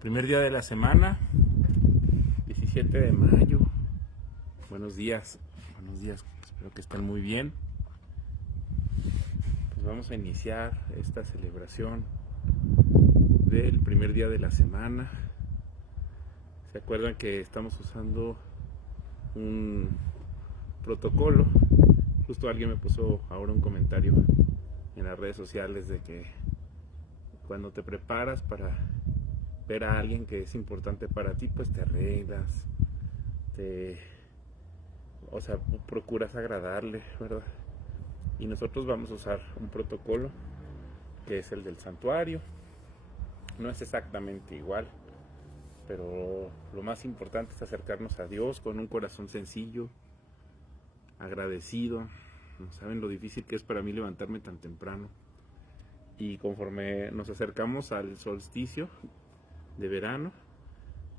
Primer día de la semana, 17 de mayo. Buenos días, espero que estén muy bien. Pues vamos a iniciar esta celebración del primer día de la semana. ¿Se acuerdan que estamos usando un protocolo? Justo alguien me puso ahora un comentario en las redes sociales de que cuando te preparas para ver a alguien que es importante para ti, pues te arreglas, procuras agradarle, ¿verdad? Y nosotros vamos a usar un protocolo que es el del santuario. No es exactamente igual, pero lo más importante es acercarnos a Dios con un corazón sencillo, agradecido. No saben lo difícil que es para mí levantarme tan temprano. Y conforme nos acercamos al solsticio de verano,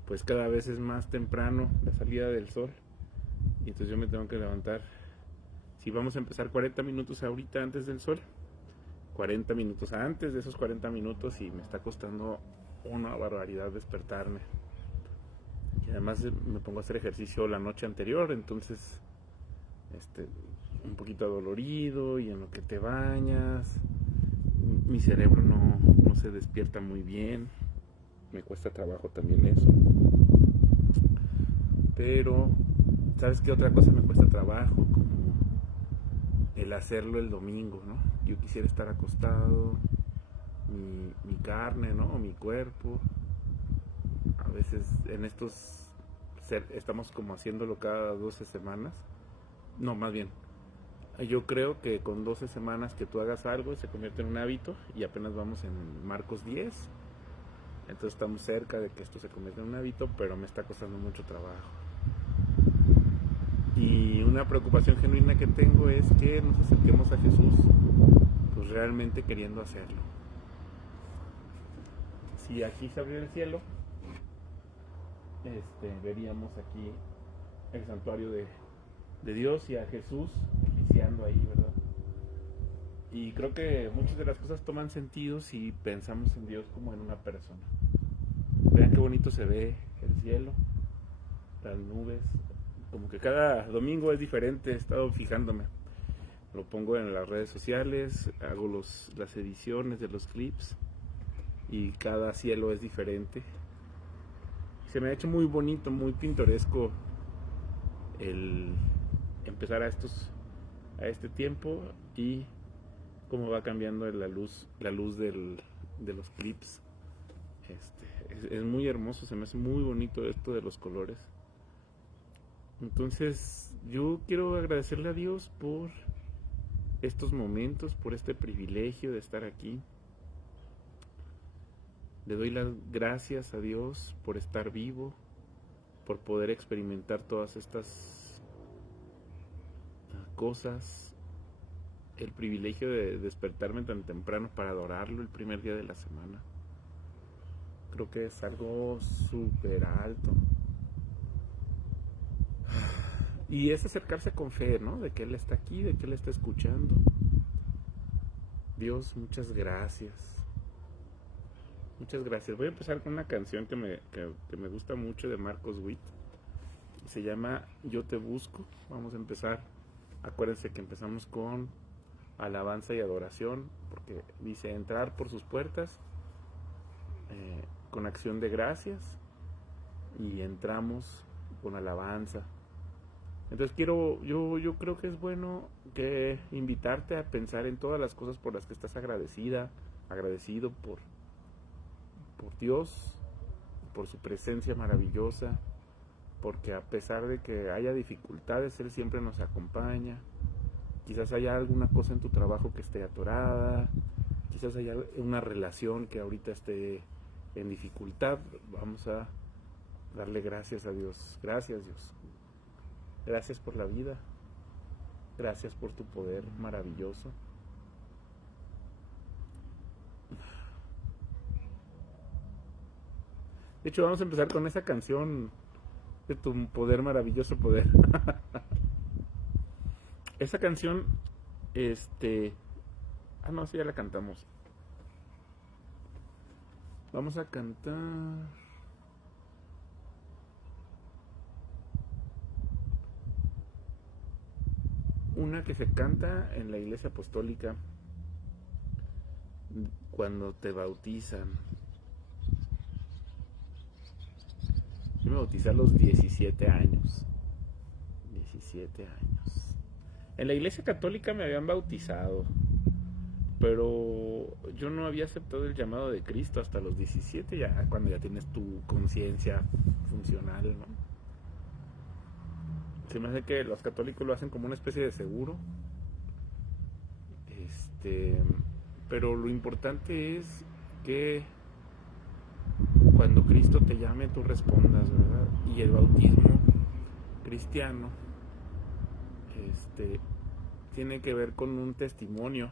pues cada vez es más temprano la salida del sol. Y entonces yo me tengo que levantar. Si vamos a empezar 40 minutos ahorita antes del sol, 40 minutos antes de esos 40 minutos, y me está costando una barbaridad despertarme. Y además me pongo a hacer ejercicio la noche anterior, entonces un poquito adolorido, y en lo que te bañas, mi cerebro no se despierta muy bien. Me cuesta trabajo también eso. Pero, ¿sabes qué otra cosa me cuesta trabajo? Como el hacerlo el domingo, ¿no? Yo quisiera estar acostado, mi carne, ¿no? O mi cuerpo. A veces en estos estamos como haciéndolo cada 12 semanas. No, más bien, yo creo que con 12 semanas que tú hagas algo se convierte en un hábito, y apenas vamos en Marcos 10. Entonces estamos cerca de que esto se convierta en un hábito, pero me está costando mucho trabajo. Y una preocupación genuina que tengo es que nos acerquemos a Jesús, pues realmente queriendo hacerlo. Si aquí se abriera el cielo, veríamos aquí el santuario de Dios y a Jesús oficiando ahí, ¿verdad? Y creo que muchas de las cosas toman sentido si pensamos en Dios como en una persona. Vean qué bonito se ve el cielo, las nubes. Como que cada domingo es diferente. He estado fijándome. Lo pongo en las redes sociales, hago las ediciones de los clips, y cada cielo es diferente. Se me ha hecho muy bonito, muy pintoresco el empezar a este tiempo, y cómo va cambiando la luz de los clips. Es muy hermoso, se me hace muy bonito esto de los colores. Entonces yo quiero agradecerle a Dios por estos momentos, por este privilegio de estar aquí. Le doy las gracias a Dios por estar vivo, por poder experimentar todas estas cosas, el privilegio de despertarme tan temprano para adorarlo el primer día de la semana. Creo que es algo súper alto. Y es acercarse con fe, ¿no? De que Él está aquí, de que Él está escuchando. Dios, muchas gracias. Muchas gracias. Voy a empezar con una canción que me gusta mucho, de Marcos Witt. Se llama Yo te busco. Vamos a empezar. Acuérdense que empezamos con alabanza y adoración, porque dice entrar por sus puertas con acción de gracias, y entramos con alabanza. Entonces yo creo que es bueno que invitarte a pensar en todas las cosas por las que estás agradecido por Dios, por su presencia maravillosa, porque a pesar de que haya dificultades, Él siempre nos acompaña. Quizás haya alguna cosa en tu trabajo que esté atorada, quizás haya una relación que ahorita esté en dificultad. Vamos a darle gracias a Dios. Gracias, Dios. Gracias por la vida. Gracias por tu poder maravilloso. De hecho, vamos a empezar con esa canción de tu poder, maravilloso poder. Esa canción, no, sí, ya la cantamos. Vamos a cantar una que se canta en la iglesia apostólica cuando te bautizan. Yo me bauticé a los 17 años. 17 años. En la iglesia católica me habían bautizado, pero yo no había aceptado el llamado de Cristo hasta los 17, ya cuando ya tienes tu conciencia funcional, ¿no? Se me hace que los católicos lo hacen como una especie de seguro. Pero lo importante es que cuando Cristo te llame tú respondas, ¿verdad? Y el bautismo cristiano tiene que ver con un testimonio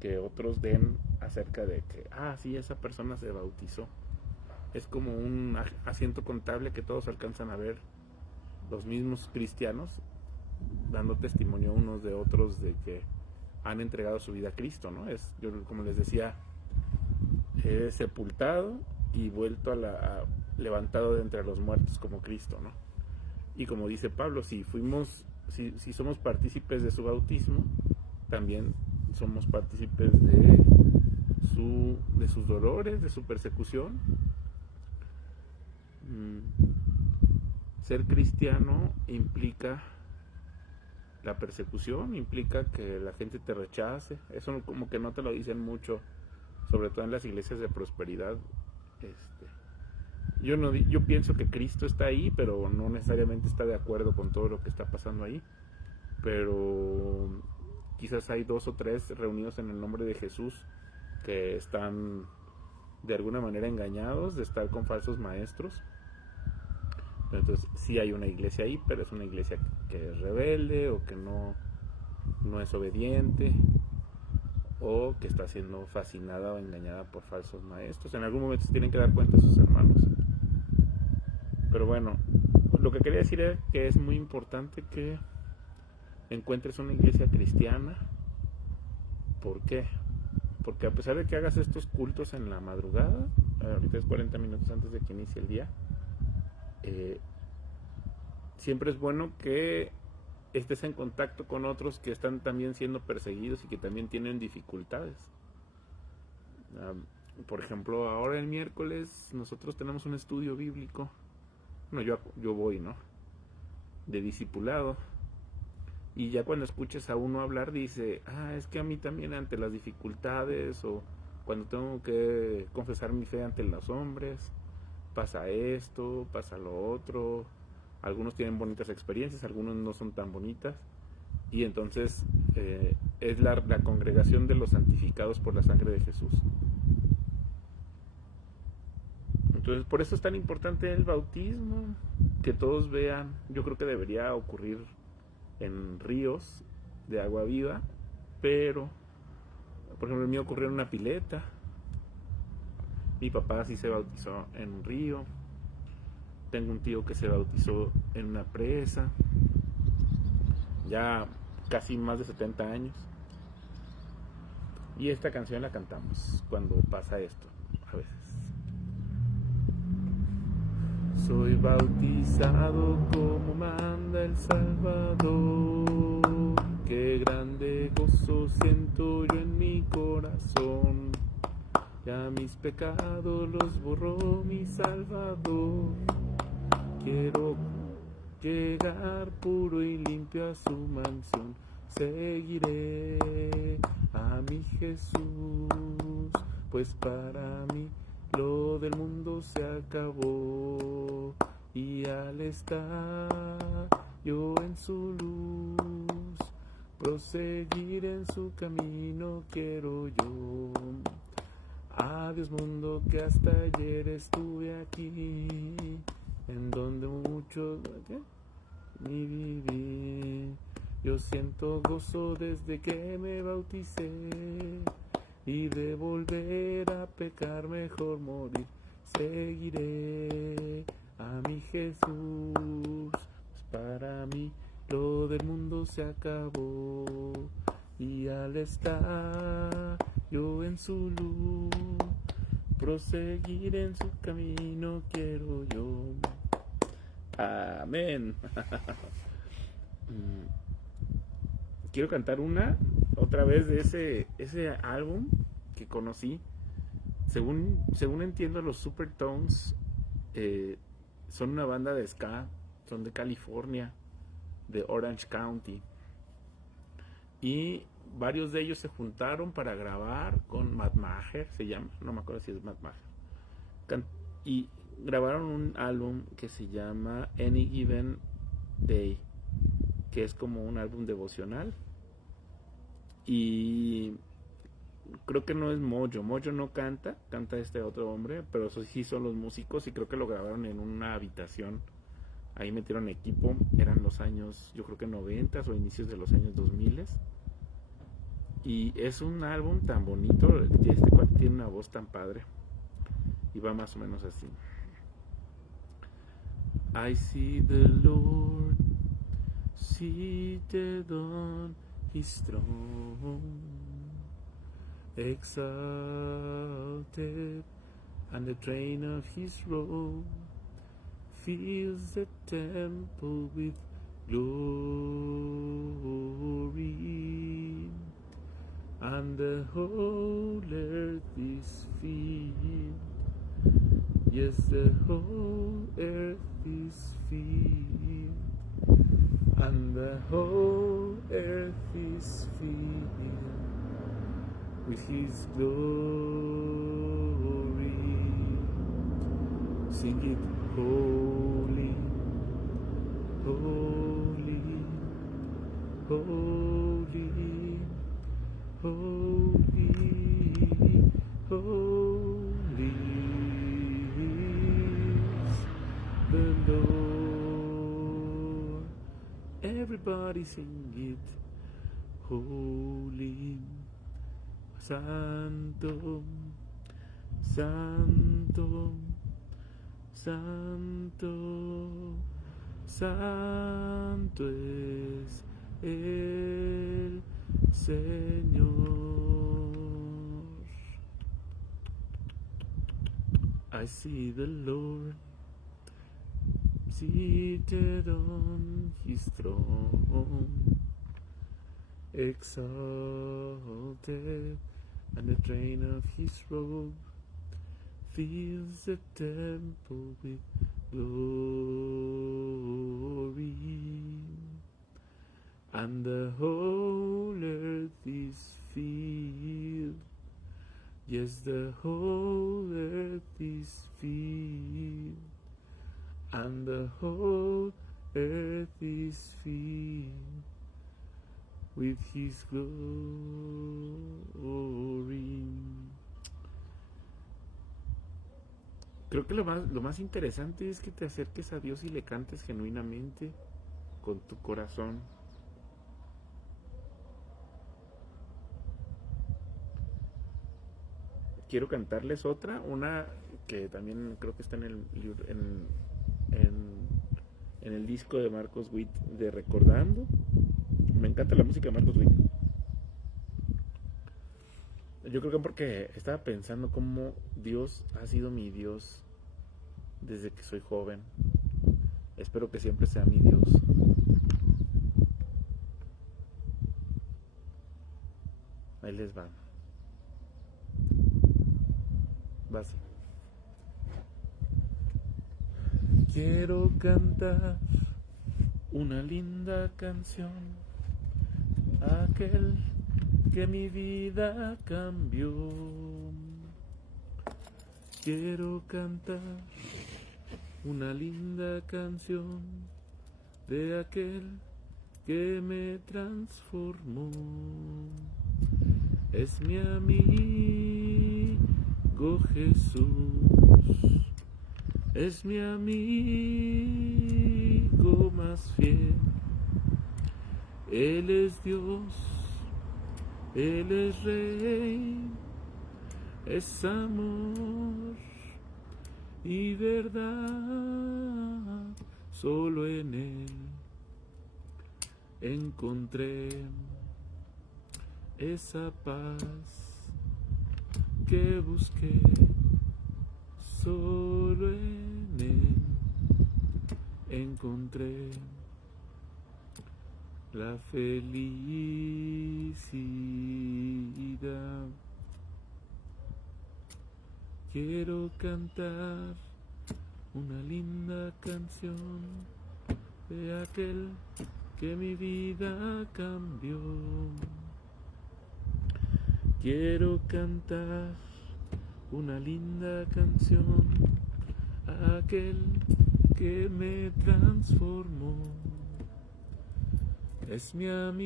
que otros den acerca de que, sí, esa persona se bautizó. Es como un asiento contable que todos alcanzan a ver, los mismos cristianos dando testimonio unos de otros de que han entregado su vida a Cristo, ¿no? Yo, como les decía, he sepultado y vuelto levantado de entre los muertos como Cristo, ¿no? Y como dice Pablo, si somos partícipes de su bautismo, también somos partícipes de sus dolores, de su persecución. Ser cristiano implica la persecución, implica que la gente te rechace. Eso como que no te lo dicen mucho, sobre todo en las iglesias de prosperidad. Yo pienso que Cristo está ahí, pero no necesariamente está de acuerdo con todo lo que está pasando ahí. Pero quizás hay 2 o 3 reunidos en el nombre de Jesús que están de alguna manera engañados de estar con falsos maestros. Entonces sí hay una iglesia ahí, pero es una iglesia que es rebelde o que no es obediente, o que está siendo fascinada o engañada por falsos maestros. En algún momento se tienen que dar cuenta sus hermanos. Pero bueno, lo que quería decir es que es muy importante que encuentres una iglesia cristiana. ¿Por qué? Porque a pesar de que hagas estos cultos en la madrugada, ahorita es 40 minutos antes de que inicie el día, siempre es bueno que estés en contacto con otros que están también siendo perseguidos y que también tienen dificultades. Por ejemplo, ahora el miércoles nosotros tenemos un estudio bíblico. Bueno, yo voy, ¿no? De discipulado. Y ya cuando escuches a uno hablar dice, es que a mí también ante las dificultades, o cuando tengo que confesar mi fe ante los hombres, pasa esto, pasa lo otro. Algunos tienen bonitas experiencias, algunos no son tan bonitas. Y entonces es la congregación de los santificados por la sangre de Jesús. Entonces por eso es tan importante el bautismo, que todos vean. Yo creo que debería ocurrir en ríos de agua viva, pero por ejemplo el mío ocurrió en una pileta. Mi papá sí se bautizó en un río. Tengo un tío que se bautizó en una presa, ya casi más de 70 años. Y esta canción la cantamos cuando pasa esto, a veces. Soy bautizado como manda el Salvador. Qué grande gozo siento yo en mi corazón. Ya mis pecados los borró mi Salvador. Quiero llegar puro y limpio a su mansión. Seguiré a mi Jesús, pues para mí lo del mundo se acabó. Y al estar yo en su luz, proseguir en su camino quiero yo. Adiós mundo que hasta ayer estuve aquí, en donde muchos ni viví. Yo siento gozo desde que me bauticé, y de volver a pecar mejor morir. Seguiré a mi Jesús, pues para mí lo del mundo se acabó. Y al estar yo en su luz, proseguir en su camino quiero yo. Amén. quiero cantar otra vez de ese álbum que conocí. Según entiendo, los Supertones son una banda de ska, son de California, de Orange County. Y varios de ellos se juntaron para grabar con Matt Maher, se llama, no me acuerdo si es Matt Maher. Y grabaron un álbum que se llama Any Given Day, que es como un álbum devocional. Y creo que no es Mojo no canta este otro hombre, pero sí son los músicos, y creo que lo grabaron en una habitación. Ahí metieron equipo, eran los años, yo creo que 90 o inicios de los años 2000. Y es un álbum tan bonito, este cuate tiene una voz tan padre. Y va más o menos así. I see the Lord seated on his throne, exalted, and the train of his robe fills the temple with glory, and the whole earth is filled. Yes, the whole earth is filled, and the whole earth is filled with his glory. Sing it, holy, holy, holy, holy, holy is the Lord. Everybody sing it, holy, santo, santo, santo, santo es el Señor. I see the Lord seated on his throne, exalted, and the train of his robe fills the temple with glory, and the whole earth is filled. Yes, the whole earth is filled, and the whole earth is filled with his glory. Creo que lo más interesante es que te acerques a Dios y le cantes genuinamente con tu corazón. Quiero cantarles una que también creo que está en el disco de Marcos Witt, de Recordando. Me encanta la música de Marcos Witt. Yo creo que porque estaba pensando cómo Dios ha sido mi Dios desde que soy joven. Espero que siempre sea mi Dios. Ahí les va. Va así. Quiero cantar una linda canción a aquel que mi vida cambió. Quiero cantar una linda canción de aquel que me transformó. Es mi amigo Jesús, es mi amigo más fiel. Él es Dios, Él es Rey, es amor y verdad. Solo en Él encontré esa paz que busqué. Solo en Él encontré la felicidad. Quiero cantar una linda canción de aquel que mi vida cambió. Quiero cantar una linda canción a aquel que me transformó. Es mi amigo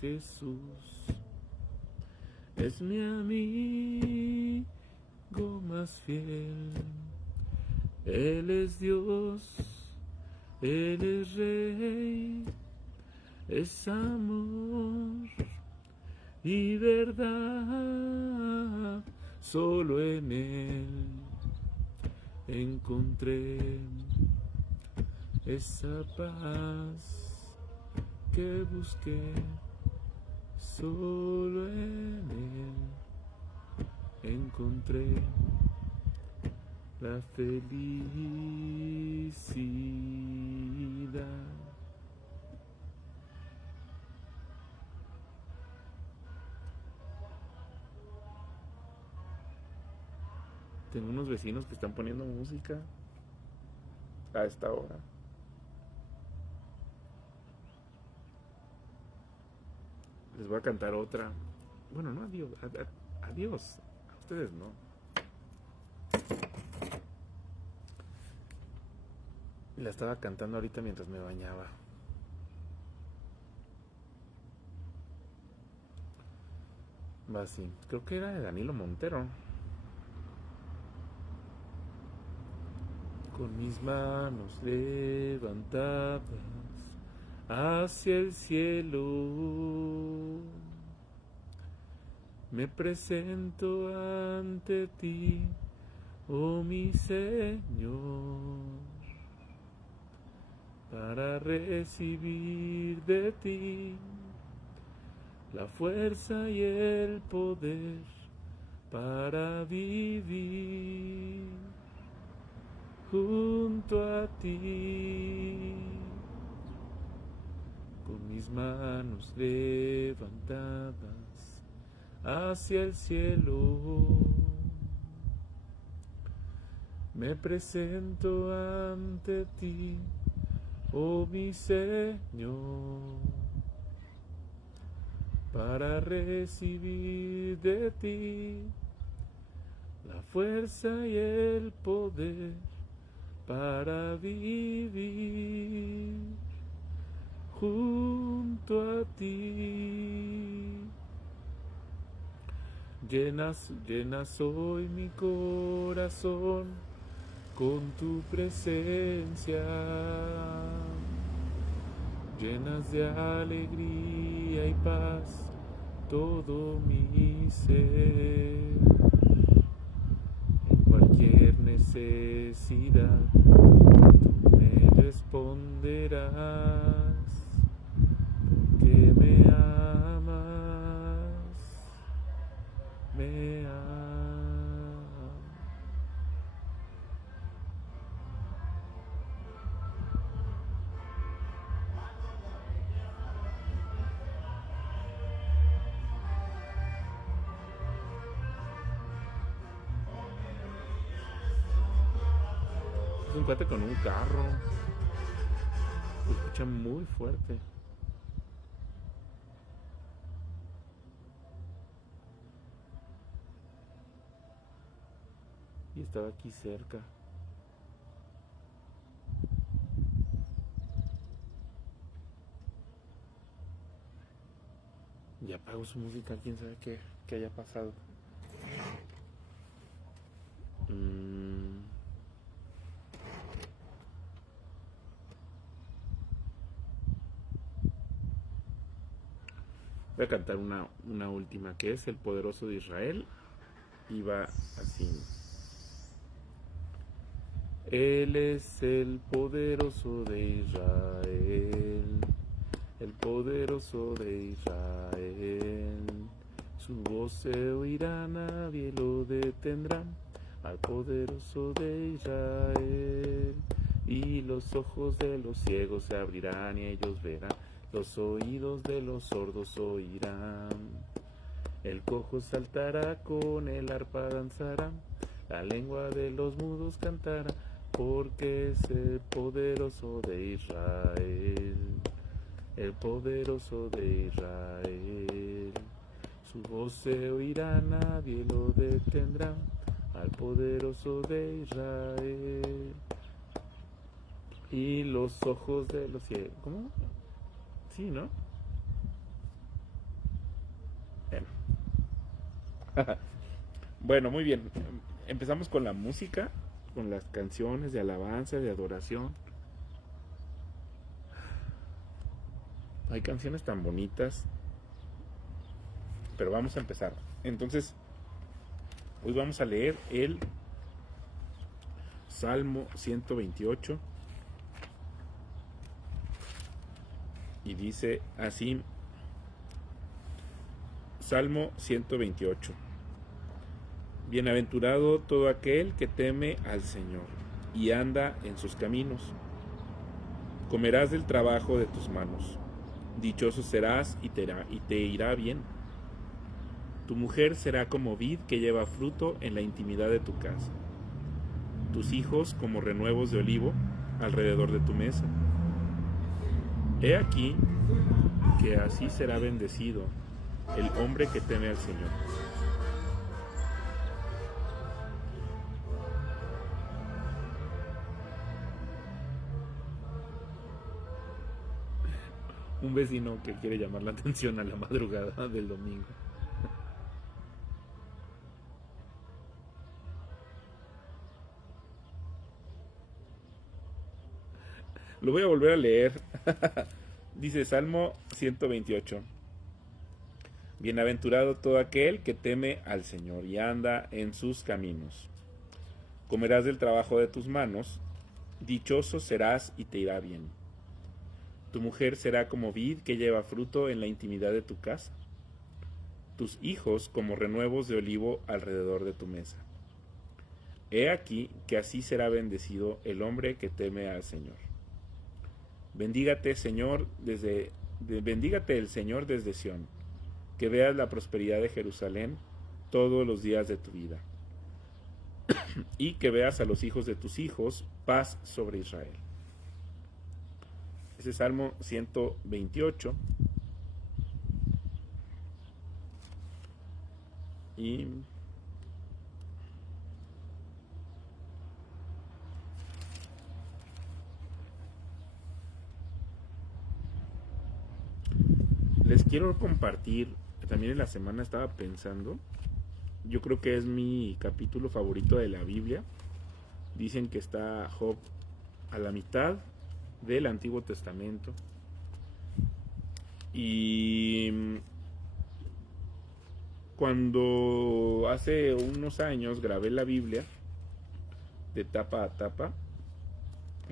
Jesús, es mi amigo más fiel. Él es Dios, Él es Rey, es amor y verdad. Solo en Él encontré esa paz que busqué. Solo en Él encontré la felicidad. Tengo unos vecinos que están poniendo música a esta hora. Les voy a cantar otra. Bueno, no adiós. Adiós. A ustedes no. La estaba cantando ahorita mientras me bañaba. Va así. Creo que era de Danilo Montero. Con mis manos levantadas hacia el cielo, me presento ante ti, oh mi Señor, para recibir de ti la fuerza y el poder para vivir junto a ti. Con mis manos levantadas hacia el cielo, me presento ante ti, oh mi Señor, para recibir de ti la fuerza y el poder para vivir junto a ti. Llenas hoy mi corazón con tu presencia, llenas de alegría y paz todo mi ser. En cualquier necesidad tú me responderás, porque me amas, me amas. Es un cuate con un carro, se escucha muy fuerte. Y estaba aquí cerca. Y apagó su música, quién sabe qué haya pasado. Voy a cantar una última, que es El Poderoso de Israel, y va así. Él es el poderoso de Israel, el poderoso de Israel. Su voz se oirá, nadie lo detendrá, al poderoso de Israel. Y los ojos de los ciegos se abrirán y ellos verán, los oídos de los sordos oirán. El cojo saltará, con el arpa danzará, la lengua de los mudos cantará, porque es el poderoso de Israel, el poderoso de Israel. Su voz se oirá, nadie lo detendrá, al poderoso de Israel. Y los ojos de los ciegos. ¿Cómo? Sí, ¿no? Bueno. Bueno, muy bien. Empezamos con la música, con las canciones de alabanza, de adoración. Hay canciones tan bonitas, pero vamos a empezar. Entonces, hoy vamos a leer el Salmo 128. Y dice así, Salmo 128. Bienaventurado todo aquel que teme al Señor y anda en sus caminos. Comerás del trabajo de tus manos. Dichoso serás y te irá bien. Tu mujer será como vid que lleva fruto en la intimidad de tu casa. Tus hijos como renuevos de olivo alrededor de tu mesa. He aquí que así será bendecido el hombre que teme al Señor. Un vecino que quiere llamar la atención a la madrugada del domingo. Lo voy a volver a leer. Dice Salmo 128. Bienaventurado todo aquel que teme al Señor y anda en sus caminos. Comerás del trabajo de tus manos, dichoso serás y te irá bien. Tu mujer será como vid que lleva fruto en la intimidad de tu casa. Tus hijos como renuevos de olivo alrededor de tu mesa. He aquí que así será bendecido el hombre que teme al Señor. Bendígate el Señor desde Sión, que veas la prosperidad de Jerusalén todos los días de tu vida, y que veas a los hijos de tus hijos paz sobre Israel. Ese es Salmo 128. Y les quiero compartir, también en la semana estaba pensando, yo creo que es mi capítulo favorito de la Biblia. Dicen que está Job a la mitad del Antiguo Testamento. Y cuando hace unos años grabé la Biblia de tapa a tapa,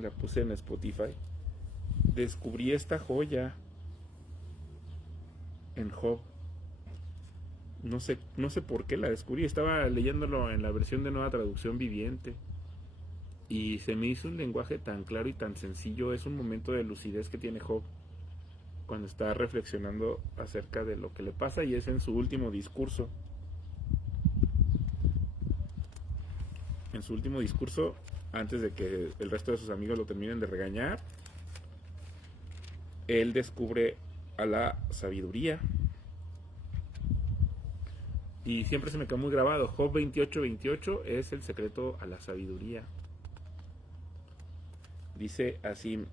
la puse en Spotify, descubrí esta joya en Job. No sé por qué la descubrí. Estaba leyéndolo en la versión de Nueva Traducción Viviente y se me hizo un lenguaje tan claro y tan sencillo. Es un momento de lucidez que tiene Job cuando está reflexionando acerca de lo que le pasa, y es en su último discurso. En su último discurso, antes de que el resto de sus amigos lo terminen de regañar, él descubre a la sabiduría. Y siempre se me quedó muy grabado. Job 28:28 es el secreto a la sabiduría. Dice así,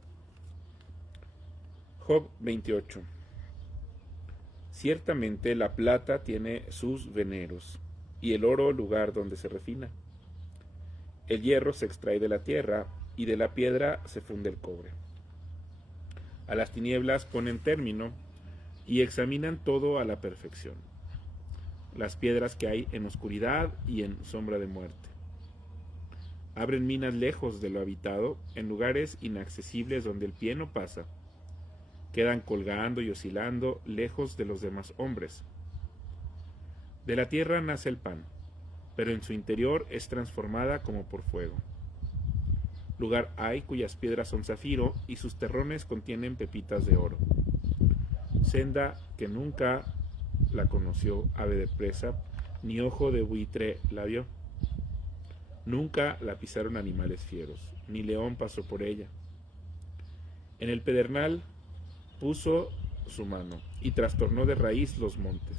Job 28. Ciertamente la plata tiene sus veneros, y el oro lugar donde se refina. El hierro se extrae de la tierra, y de la piedra se funde el cobre. A las tinieblas ponen término, y examinan todo a la perfección. Las piedras que hay en oscuridad y en sombra de muerte. Abren minas lejos de lo habitado, en lugares inaccesibles donde el pie no pasa. Quedan colgando y oscilando lejos de los demás hombres. De la tierra nace el pan, pero en su interior es transformada como por fuego. Lugar hay cuyas piedras son zafiro y sus terrones contienen pepitas de oro. Senda que nunca la conoció ave de presa, ni ojo de buitre la vio. Nunca la pisaron animales fieros, ni león pasó por ella. En el pedernal puso su mano y trastornó de raíz los montes.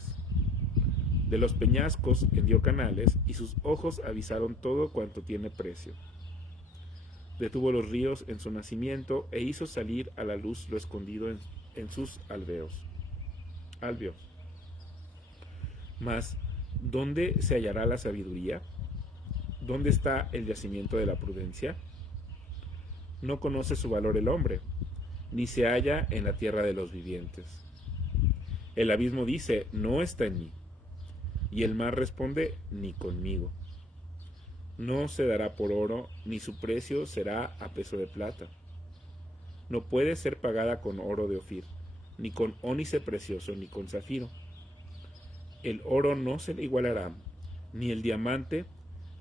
De los peñascos hendió canales y sus ojos avisaron todo cuanto tiene precio. Detuvo los ríos en su nacimiento e hizo salir a la luz lo escondido en sus alveos. Mas, ¿dónde se hallará la sabiduría? ¿Dónde está el yacimiento de la prudencia? No conoce su valor el hombre, ni se halla en la tierra de los vivientes. El abismo dice, no está en mí, y el mar responde, ni conmigo. No se dará por oro, ni su precio será a peso de plata. No puede ser pagada con oro de Ofir, ni con ónice precioso, ni con zafiro. El oro no se le igualará, ni el diamante,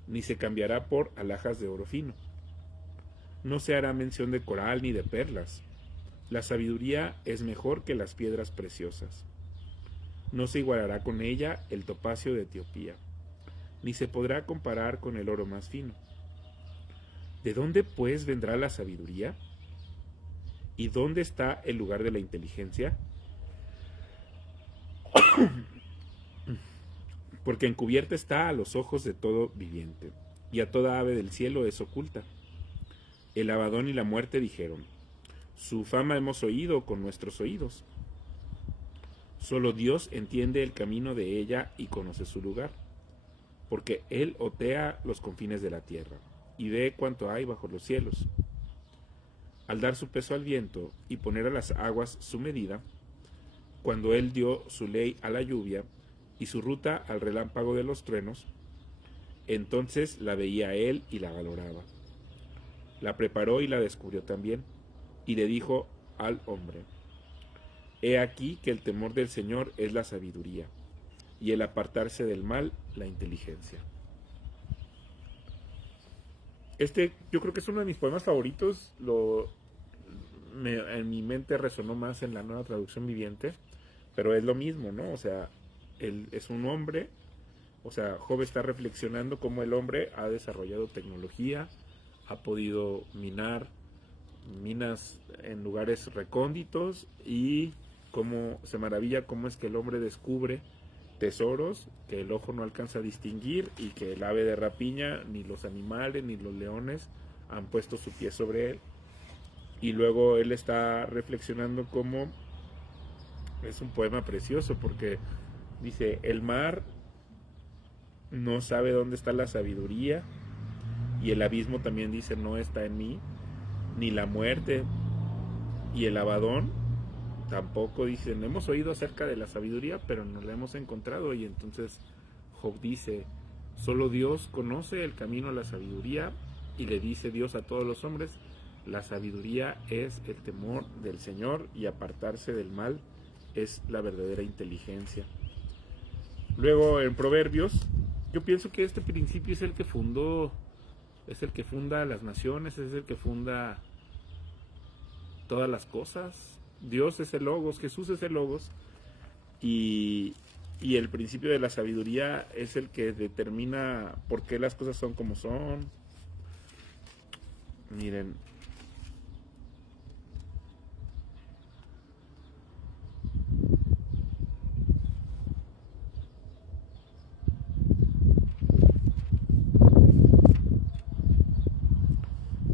ni se cambiará por alhajas de oro fino. No se hará mención de coral ni de perlas. La sabiduría es mejor que las piedras preciosas. No se igualará con ella el topacio de Etiopía, ni se podrá comparar con el oro más fino. ¿De dónde pues vendrá la sabiduría? ¿Y dónde está el lugar de la inteligencia? Porque encubierta está a los ojos de todo viviente, y a toda ave del cielo es oculta. El Abadón y la muerte dijeron, su fama hemos oído con nuestros oídos. Solo Dios entiende el camino de ella y conoce su lugar, porque Él otea los confines de la tierra, y ve cuánto hay bajo los cielos. Al dar su peso al viento y poner a las aguas su medida, cuando Él dio su ley a la lluvia y su ruta al relámpago de los truenos, entonces la veía Él y la valoraba. La preparó y la descubrió también, y le dijo al hombre, he aquí que el temor del Señor es la sabiduría, y el apartarse del mal, la inteligencia. Yo creo que es uno de mis poemas favoritos, en mi mente resonó más en la Nueva Traducción Viviente, pero es lo mismo, ¿no? O sea, él es un hombre, o sea, Job está reflexionando cómo el hombre ha desarrollado tecnología, ha podido minar minas en lugares recónditos y cómo se maravilla cómo es que el hombre descubre tesoros que el ojo no alcanza a distinguir y que el ave de rapiña, ni los animales, ni los leones han puesto su pie sobre él. Y luego él está reflexionando cómo es un poema precioso porque dice, el mar no sabe dónde está la sabiduría, y el abismo también dice, no está en mí, ni la muerte, y el Abadón tampoco. Dicen, hemos oído acerca de la sabiduría, pero no la hemos encontrado. Y entonces Job dice, solo Dios conoce el camino a la sabiduría, y le dice Dios a todos los hombres, la sabiduría es el temor del Señor, y apartarse del mal es la verdadera inteligencia. Luego en Proverbios, yo pienso que este principio es el que funda las naciones, es el que funda todas las cosas. Dios es el Logos, Jesús es el Logos, y el principio de la sabiduría es el que determina por qué las cosas son como son. Miren,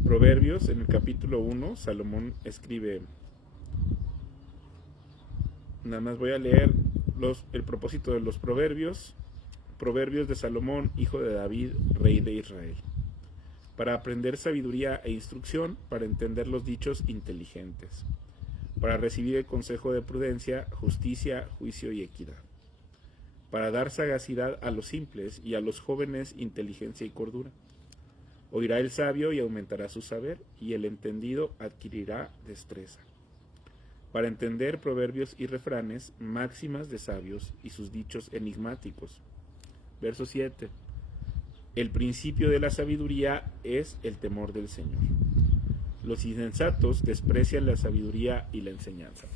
Proverbios, en el capítulo 1, Salomón escribe, nada más voy a leer el propósito de los proverbios de Salomón, hijo de David, rey de Israel, para aprender sabiduría e instrucción, para entender los dichos inteligentes, para recibir el consejo de prudencia, justicia, juicio y equidad, para dar sagacidad a los simples y a los jóvenes inteligencia y cordura. Oirá el sabio y aumentará su saber, y el entendido adquirirá destreza. Para entender proverbios y refranes, máximas de sabios y sus dichos enigmáticos. Verso 7. El principio de la sabiduría es el temor del Señor, Los insensatos desprecian la sabiduría y la enseñanza.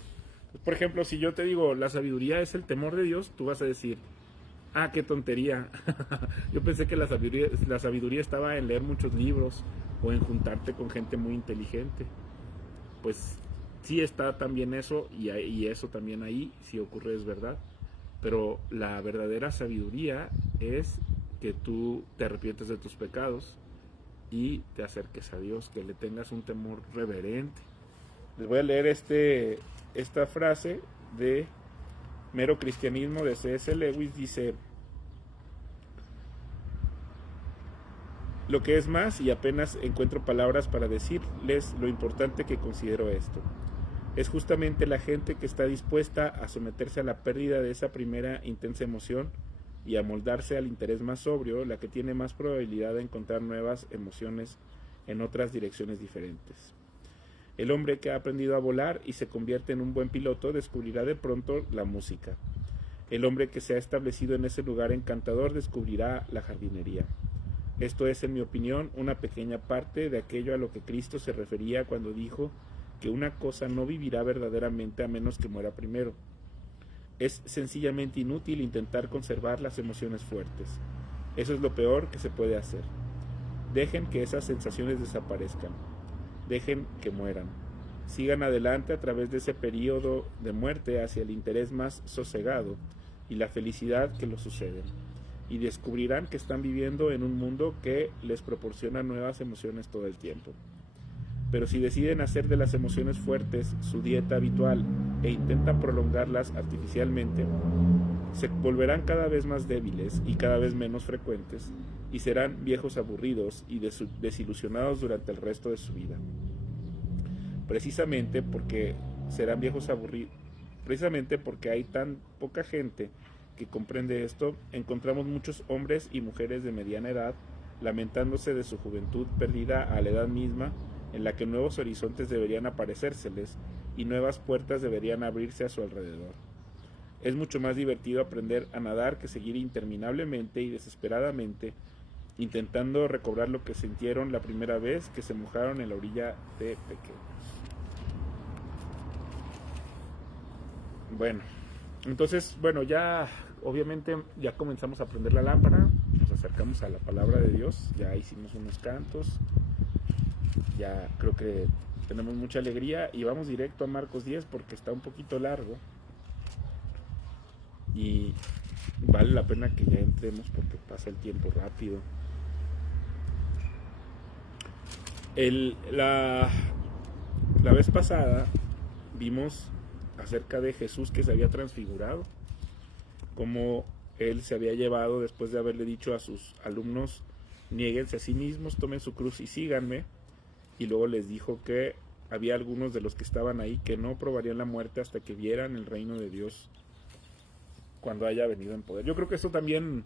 Por ejemplo, si yo te digo, la sabiduría es el temor de Dios, tú vas a decir, ah, qué tontería. Yo pensé que la sabiduría estaba en leer muchos libros o en juntarte con gente muy inteligente. Pues sí está también eso, y eso también ahí, si ocurre, es verdad. Pero la verdadera sabiduría es que tú te arrepientes de tus pecados y te acerques a Dios, que le tengas un temor reverente. Les voy a leer esta frase de Mero Cristianismo de C.S. Lewis. Dice: lo que es más, y apenas encuentro palabras para decirles lo importante que considero esto, es justamente la gente que está dispuesta a someterse a la pérdida de esa primera intensa emoción y a moldarse al interés más sobrio, la que tiene más probabilidad de encontrar nuevas emociones en otras direcciones diferentes. El hombre que ha aprendido a volar y se convierte en un buen piloto descubrirá de pronto la música. El hombre que se ha establecido en ese lugar encantador descubrirá la jardinería. Esto es, en mi opinión, una pequeña parte de aquello a lo que Cristo se refería cuando dijo que una cosa no vivirá verdaderamente a menos que muera primero. Es sencillamente inútil intentar conservar las emociones fuertes. Eso es lo peor que se puede hacer. Dejen que esas sensaciones desaparezcan. Dejen que mueran. Sigan adelante a través de ese período de muerte hacia el interés más sosegado y la felicidad que lo suceden. Y descubrirán que están viviendo en un mundo que les proporciona nuevas emociones todo el tiempo. Pero si deciden hacer de las emociones fuertes su dieta habitual e intentan prolongarlas artificialmente, se volverán cada vez más débiles y cada vez menos frecuentes, y serán viejos aburridos y desilusionados durante el resto de su vida. Precisamente porque serán viejos aburridos, precisamente porque hay tan poca gente que comprende esto, encontramos muchos hombres y mujeres de mediana edad lamentándose de su juventud perdida a la edad misma, en la que nuevos horizontes deberían aparecérseles y nuevas puertas deberían abrirse a su alrededor. Es mucho más divertido aprender a nadar que seguir interminablemente y desesperadamente intentando recobrar lo que sintieron la primera vez que se mojaron en la orilla de pequeños. Bueno, entonces, ya obviamente ya comenzamos a prender la lámpara, nos acercamos a la palabra de Dios, ya hicimos unos cantos, ya creo que tenemos mucha alegría y vamos directo a Marcos 10 porque está un poquito largo y vale la pena que ya entremos porque pasa el tiempo rápido. La vez pasada vimos acerca de Jesús que se había transfigurado, como él se había llevado después de haberle dicho a sus alumnos: niéguense a sí mismos, tomen su cruz y síganme. Y luego les dijo que había algunos de los que estaban ahí que no probarían la muerte hasta que vieran el reino de Dios cuando haya venido en poder. Yo creo que esto también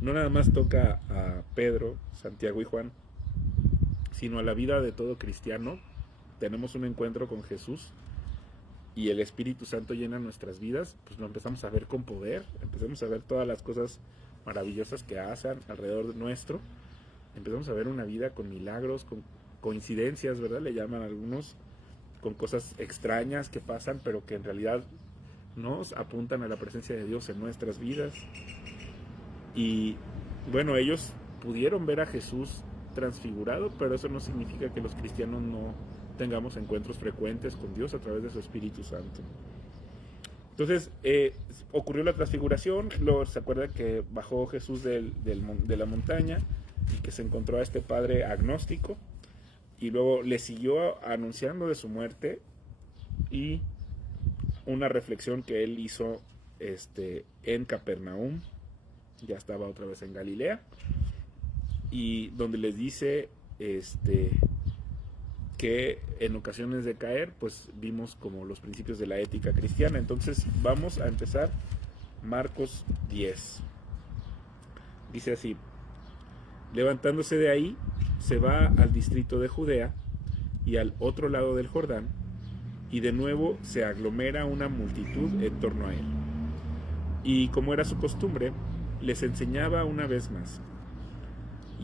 no nada más toca a Pedro, Santiago y Juan, sino a la vida de todo cristiano. Tenemos un encuentro con Jesús y el Espíritu Santo llena nuestras vidas, pues lo empezamos a ver con poder, empezamos a ver todas las cosas maravillosas que hacen alrededor de nuestro. Empezamos a ver una vida con milagros, con coincidencias, ¿verdad? Le llaman algunos, con cosas extrañas que pasan, pero que en realidad nos apuntan a la presencia de Dios en nuestras vidas. Y bueno, ellos pudieron ver a Jesús transfigurado, pero eso no significa que los cristianos no tengamos encuentros frecuentes con Dios a través de su Espíritu Santo. Entonces, ocurrió la transfiguración. Luego se acuerda que bajó Jesús de la montaña y que se encontró a este padre agnóstico y luego le siguió anunciando de su muerte y una reflexión que él hizo en Capernaum, ya estaba otra vez en Galilea, y donde les dice que en ocasiones de caer, pues vimos como los principios de la ética cristiana. Entonces vamos a empezar Marcos 10. Dice así: levantándose de ahí, se va al distrito de Judea y al otro lado del Jordán, y de nuevo se aglomera una multitud en torno a él. Y como era su costumbre, les enseñaba una vez más.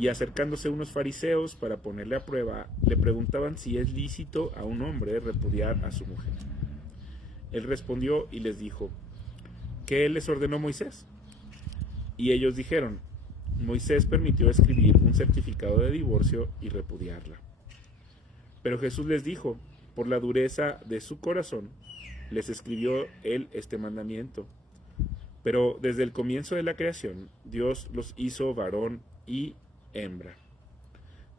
Y acercándose unos fariseos para ponerle a prueba, le preguntaban si es lícito a un hombre repudiar a su mujer. Él respondió y les dijo: ¿qué les ordenó Moisés? Y ellos dijeron: Moisés permitió escribir un certificado de divorcio y repudiarla. Pero Jesús les dijo: por la dureza de su corazón les escribió él este mandamiento. Pero desde el comienzo de la creación, Dios los hizo varón y hembra.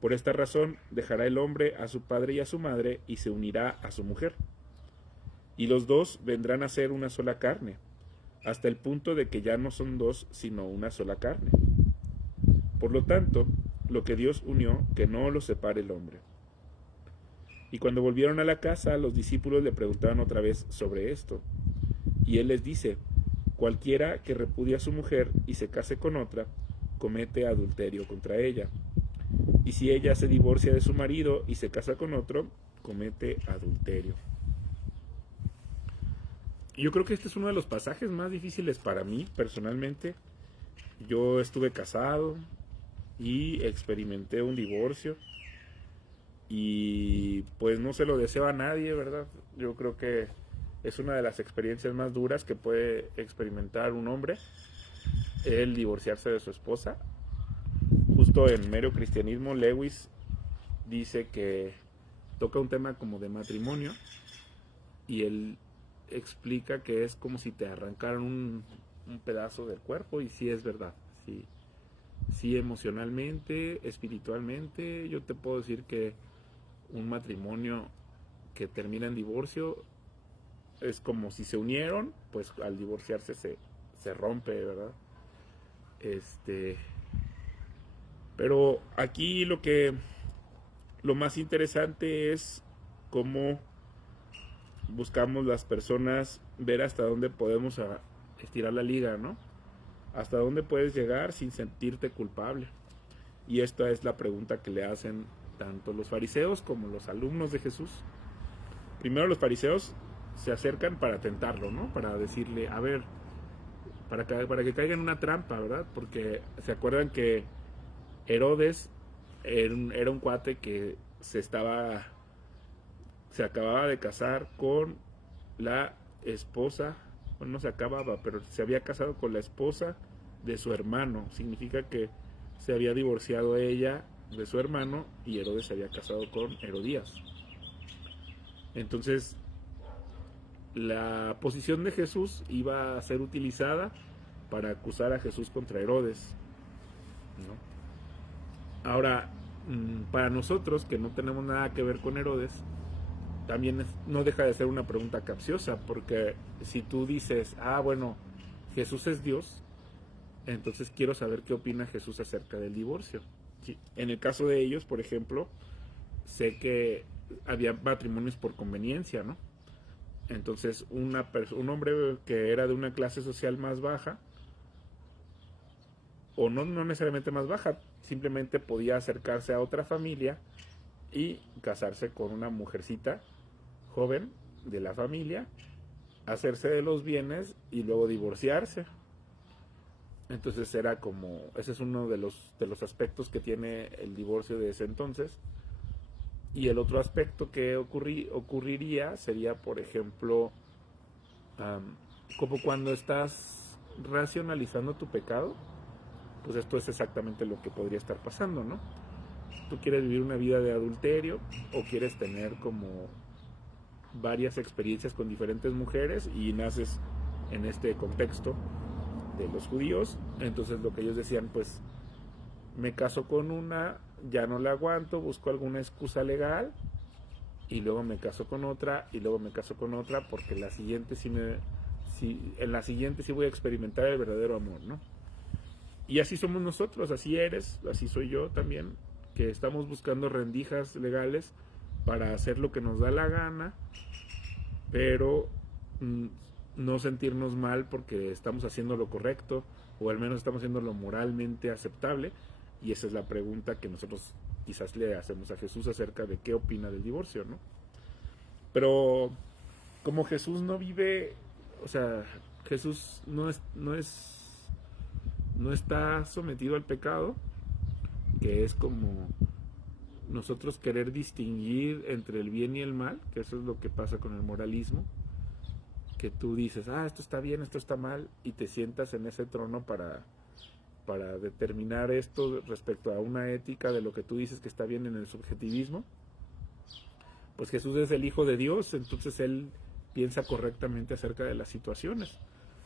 Por esta razón dejará el hombre a su padre y a su madre y se unirá a su mujer. Y los dos vendrán a ser una sola carne, hasta el punto de que ya no son dos, sino una sola carne. Por lo tanto, lo que Dios unió, que no lo separe el hombre. Y cuando volvieron a la casa, los discípulos le preguntaban otra vez sobre esto. Y él les dice: cualquiera que repudie a su mujer y se case con otra, comete adulterio contra ella. Y si ella se divorcia de su marido y se casa con otro, comete adulterio. Yo creo que este es uno de los pasajes más difíciles para mí, personalmente. Yo estuve casado y experimenté un divorcio. Y pues no se lo deseo a nadie, ¿verdad? Yo creo que es una de las experiencias más duras que puede experimentar un hombre, el divorciarse de su esposa. Justo en Mero Cristianismo, Lewis dice que toca un tema como de matrimonio y él explica que es como si te arrancaran un pedazo del cuerpo, y sí es verdad. Sí, emocionalmente, espiritualmente, yo te puedo decir que un matrimonio que termina en divorcio es como si se unieron, pues al divorciarse se rompe, ¿verdad? Pero aquí lo más interesante es cómo buscamos las personas ver hasta dónde podemos estirar la liga, ¿no? Hasta dónde puedes llegar sin sentirte culpable. Y esta es la pregunta que le hacen tanto los fariseos como los alumnos de Jesús. Primero los fariseos se acercan para tentarlo, ¿no? Para decirle, a ver, para que caiga en una trampa, ¿verdad? Porque se acuerdan que Herodes era un cuate que se acababa de casar con la esposa, bueno, no se acababa, pero se había casado con la esposa de su hermano. Significa que se había divorciado ella de su hermano y Herodes se había casado con Herodías. Entonces, la posición de Jesús iba a ser utilizada para acusar a Jesús contra Herodes, ¿no? Ahora, para nosotros que no tenemos nada que ver con Herodes, también no deja de ser una pregunta capciosa, porque si tú dices, bueno, Jesús es Dios, entonces quiero saber qué opina Jesús acerca del divorcio. Sí. En el caso de ellos, por ejemplo, sé que había matrimonios por conveniencia, ¿no? Entonces un hombre que era de una clase social más baja, o no necesariamente más baja, simplemente podía acercarse a otra familia y casarse con una mujercita joven de la familia, hacerse de los bienes y luego divorciarse. Entonces ese es uno de los aspectos que tiene el divorcio de ese entonces. Y el otro aspecto que ocurriría sería, por ejemplo, como cuando estás racionalizando tu pecado, pues esto es exactamente lo que podría estar pasando, ¿no? Tú quieres vivir una vida de adulterio o quieres tener como varias experiencias con diferentes mujeres y naces en este contexto de los judíos. Entonces lo que ellos decían, pues me caso con una, ya no la aguanto, busco alguna excusa legal y luego me caso con otra y luego me caso con otra, porque en la siguiente sí voy a experimentar el verdadero amor, ¿no? Y así somos nosotros, así eres, así soy yo también, que estamos buscando rendijas legales para hacer lo que nos da la gana, pero no sentirnos mal porque estamos haciendo lo correcto, o al menos estamos haciendo lo moralmente aceptable. Y esa es la pregunta que nosotros quizás le hacemos a Jesús acerca de qué opina del divorcio, ¿no? Pero como Jesús no vive, o sea, Jesús no está sometido al pecado, que es como nosotros querer distinguir entre el bien y el mal, que eso es lo que pasa con el moralismo, que tú dices, esto está bien, esto está mal, y te sientas en ese trono para determinar esto respecto a una ética de lo que tú dices que está bien en el subjetivismo. Pues Jesús es el Hijo de Dios, entonces Él piensa correctamente acerca de las situaciones.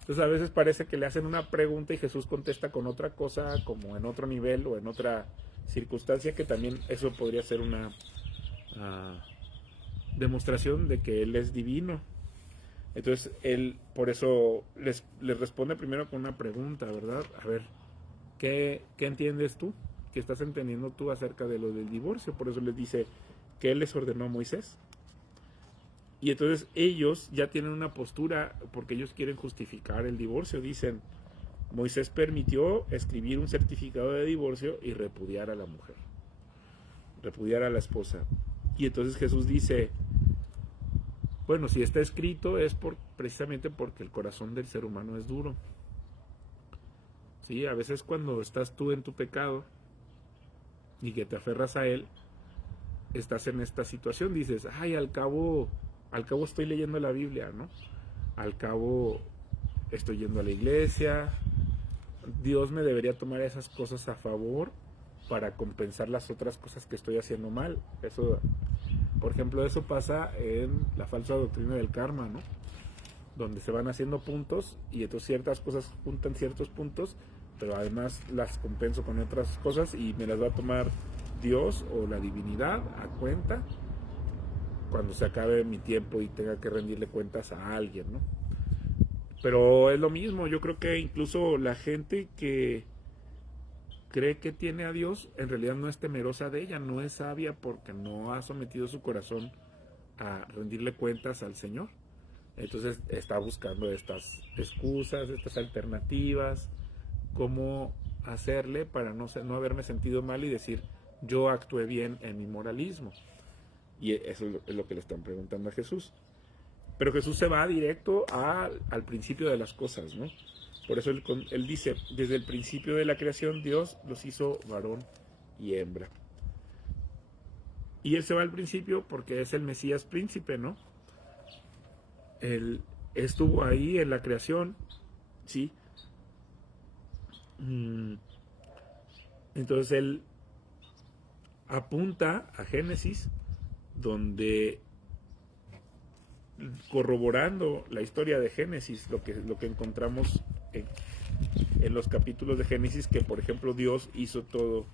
Entonces a veces parece que le hacen una pregunta y Jesús contesta con otra cosa, como en otro nivel o en otra circunstancia, que también eso podría ser una demostración de que Él es divino. Entonces Él por eso les responde primero con una pregunta, ¿verdad? A ver, ¿qué entiendes tú? ¿Qué estás entendiendo tú acerca de lo del divorcio? Por eso les dice que Él les ordenó a Moisés. Y entonces ellos ya tienen una postura porque ellos quieren justificar el divorcio. Dicen, Moisés permitió escribir un certificado de divorcio y repudiar a la mujer, repudiar a la esposa. Y entonces Jesús dice, bueno, si está escrito es precisamente porque el corazón del ser humano es duro. Sí, a veces cuando estás tú en tu pecado y que te aferras a él, estás en esta situación, dices, al cabo estoy leyendo la Biblia, ¿no? Al cabo estoy yendo a la iglesia, Dios me debería tomar esas cosas a favor para compensar las otras cosas que estoy haciendo mal. Eso, por ejemplo, eso pasa en la falsa doctrina del karma, ¿no? Donde se van haciendo puntos y entonces ciertas cosas juntan ciertos puntos, pero además las compenso con otras cosas y me las va a tomar Dios o la divinidad a cuenta cuando se acabe mi tiempo y tenga que rendirle cuentas a alguien, ¿no? Pero es lo mismo, yo creo que incluso la gente que cree que tiene a Dios, en realidad no es temerosa de ella, no es sabia porque no ha sometido su corazón a rendirle cuentas al Señor. Entonces está buscando estas excusas, estas alternativas, cómo hacerle para no haberme sentido mal y decir, yo actué bien en mi moralismo. Y eso es lo que le están preguntando a Jesús. Pero Jesús se va directo al principio de las cosas, ¿no? Por eso él dice, desde el principio de la creación Dios los hizo varón y hembra. Y él se va al principio porque es el Mesías príncipe, ¿no? Él estuvo ahí en la creación, ¿sí? Entonces él apunta a Génesis, donde corroborando la historia de Génesis, lo que encontramos en los capítulos de Génesis, que por ejemplo Dios hizo todo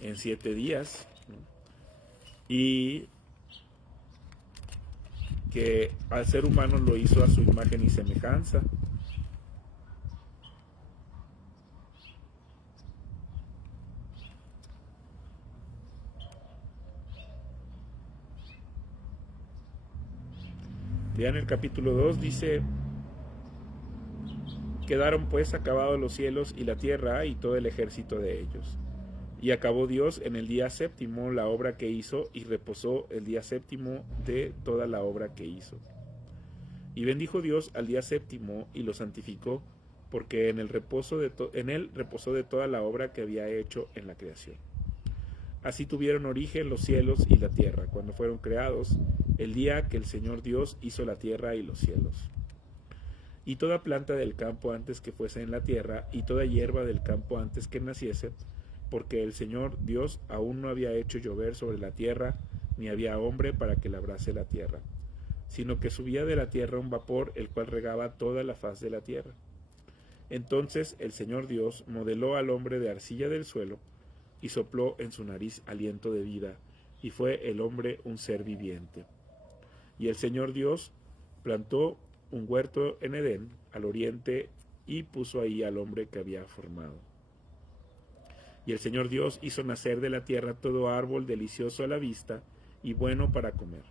en 7 días, ¿no? Y que al ser humano lo hizo a su imagen y semejanza. Vean el capítulo 2, dice, quedaron pues acabados los cielos y la tierra y todo el ejército de ellos. Y acabó Dios en el día séptimo la obra que hizo y reposó el día séptimo de toda la obra que hizo. Y bendijo Dios al día séptimo y lo santificó, porque en él reposó de toda la obra que había hecho en la creación. Así tuvieron origen los cielos y la tierra, cuando fueron creados, el día que el Señor Dios hizo la tierra y los cielos. Y toda planta del campo antes que fuese en la tierra, y toda hierba del campo antes que naciese, porque el Señor Dios aún no había hecho llover sobre la tierra, ni había hombre para que labrase la tierra, sino que subía de la tierra un vapor, el cual regaba toda la faz de la tierra. Entonces el Señor Dios modeló al hombre de arcilla del suelo, y sopló en su nariz aliento de vida, y fue el hombre un ser viviente. Y el Señor Dios plantó un huerto en Edén, al oriente, y puso ahí al hombre que había formado. Y el Señor Dios hizo nacer de la tierra todo árbol delicioso a la vista y bueno para comer.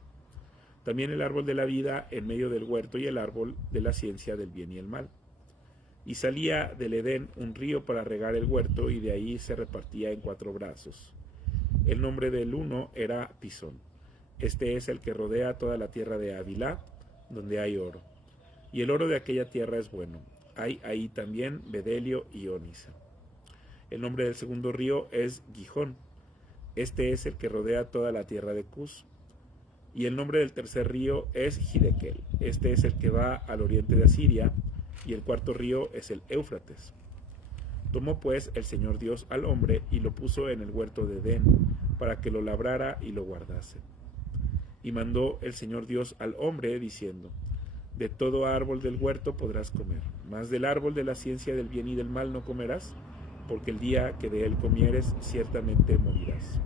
También el árbol de la vida en medio del huerto y el árbol de la ciencia del bien y el mal. Y salía del Edén un río para regar el huerto y de ahí se repartía en 4 brazos. El nombre del uno era Pisón. Este es el que rodea toda la tierra de Havilá, donde hay oro. Y el oro de aquella tierra es bueno. Hay ahí también bedelio y ónice. El nombre del segundo río es Gihón. Este es el que rodea toda la tierra de Cus. Y el nombre del tercer río es Hiddekel. Este es el que va al oriente de Asiria, y el cuarto río es el Éufrates. Tomó pues el Señor Dios al hombre y lo puso en el huerto de Edén, para que lo labrara y lo guardase. Y mandó el Señor Dios al hombre, diciendo: de todo árbol del huerto podrás comer, mas del árbol de la ciencia del bien y del mal no comerás, porque el día que de él comieres ciertamente morirás.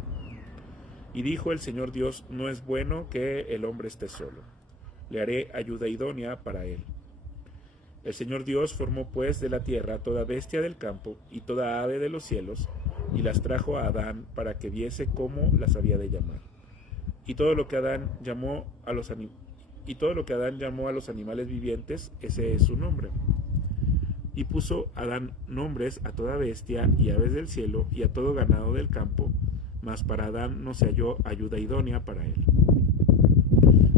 Y dijo el Señor Dios: no es bueno que el hombre esté solo, le haré ayuda idónea para él. El Señor Dios formó pues de la tierra toda bestia del campo y toda ave de los cielos, y las trajo a Adán para que viese cómo las había de llamar. Y todo lo que Adán llamó a los animales vivientes, ese es su nombre. Y puso Adán nombres a toda bestia y aves del cielo y a todo ganado del campo, mas para Adán no se halló ayuda idónea para él.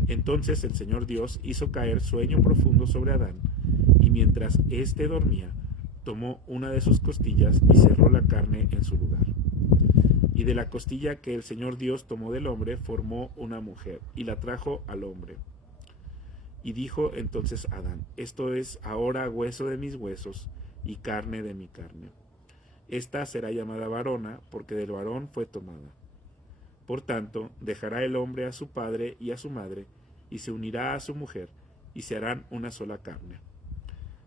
Entonces el Señor Dios hizo caer sueño profundo sobre Adán, y mientras éste dormía, tomó una de sus costillas y cerró la carne en su lugar. Y de la costilla que el Señor Dios tomó del hombre, formó una mujer, y la trajo al hombre. Y dijo entonces Adán: esto es ahora hueso de mis huesos y carne de mi carne. Esta será llamada varona, porque del varón fue tomada. Por tanto, dejará el hombre a su padre y a su madre, y se unirá a su mujer, y se harán una sola carne.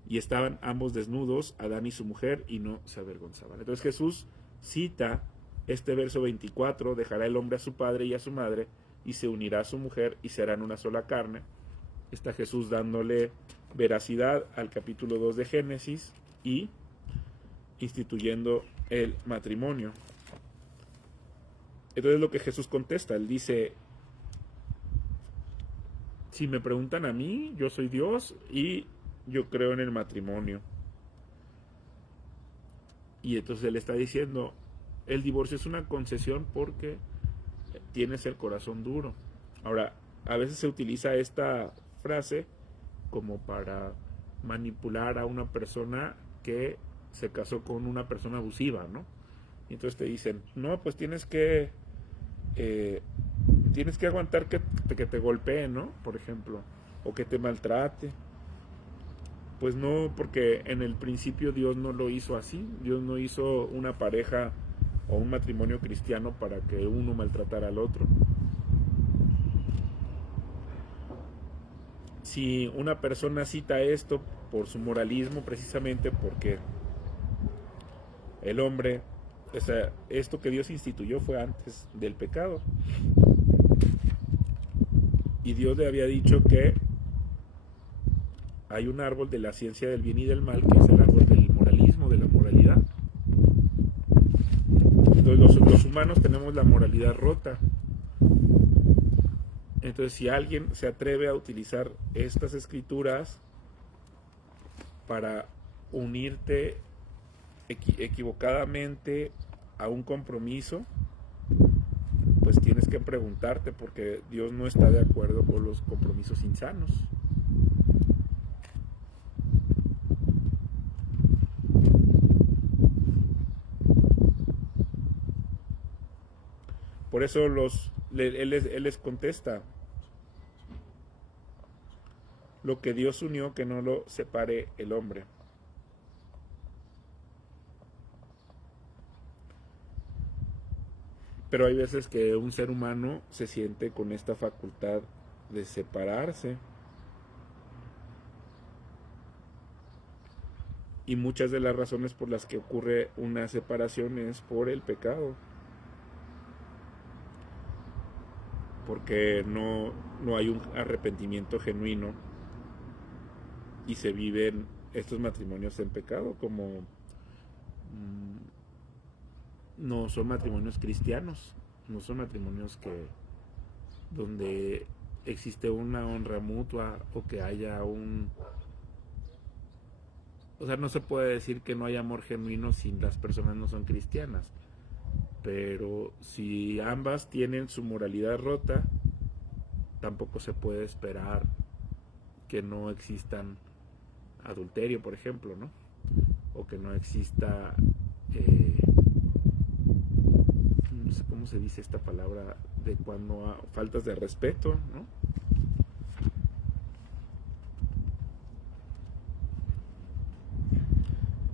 Y estaban ambos desnudos, Adán y su mujer, y no se avergonzaban. Entonces Jesús cita este verso 24, dejará el hombre a su padre y a su madre, y se unirá a su mujer, y se harán una sola carne. Está Jesús dándole veracidad al capítulo 2 de Génesis y instituyendo el matrimonio. Entonces lo que Jesús contesta, él dice: si me preguntan a mí, yo soy Dios y yo creo en el matrimonio. Y entonces él está diciendo, el divorcio es una concesión porque tienes el corazón duro. Ahora, a veces se utiliza esta frase como para manipular a una persona que se casó con una persona abusiva, ¿no? Y entonces te dicen, no, pues tienes que aguantar que te golpeen, ¿no? Por ejemplo, o que te maltrate. Pues no, porque en el principio Dios no lo hizo así. Dios no hizo una pareja o un matrimonio cristiano para que uno maltratara al otro. Si una persona cita esto por su moralismo, precisamente porque el hombre, o sea, esto que Dios instituyó fue antes del pecado. Y Dios le había dicho que hay un árbol de la ciencia del bien y del mal, que es el árbol del moralismo, de la moralidad. Entonces los humanos tenemos la moralidad rota. Entonces si alguien se atreve a utilizar estas escrituras para unirte equivocadamente a un compromiso, pues tienes que preguntarte, porque Dios no está de acuerdo con los compromisos insanos. Por eso él les contesta: lo que Dios unió, que no lo separe el hombre. Pero hay veces que un ser humano se siente con esta facultad de separarse. Y muchas de las razones por las que ocurre una separación es por el pecado. Porque no hay un arrepentimiento genuino y se viven estos matrimonios en pecado, como no son matrimonios cristianos, no son matrimonios donde existe una honra mutua o que haya o sea, no se puede decir que no hay amor genuino si las personas no son cristianas. Pero si ambas tienen su moralidad rota, tampoco se puede esperar que no existan adulterio, por ejemplo, ¿no? O que no exista, no sé cómo ¿cómo se dice esta palabra? De cuando faltas de respeto, ¿no?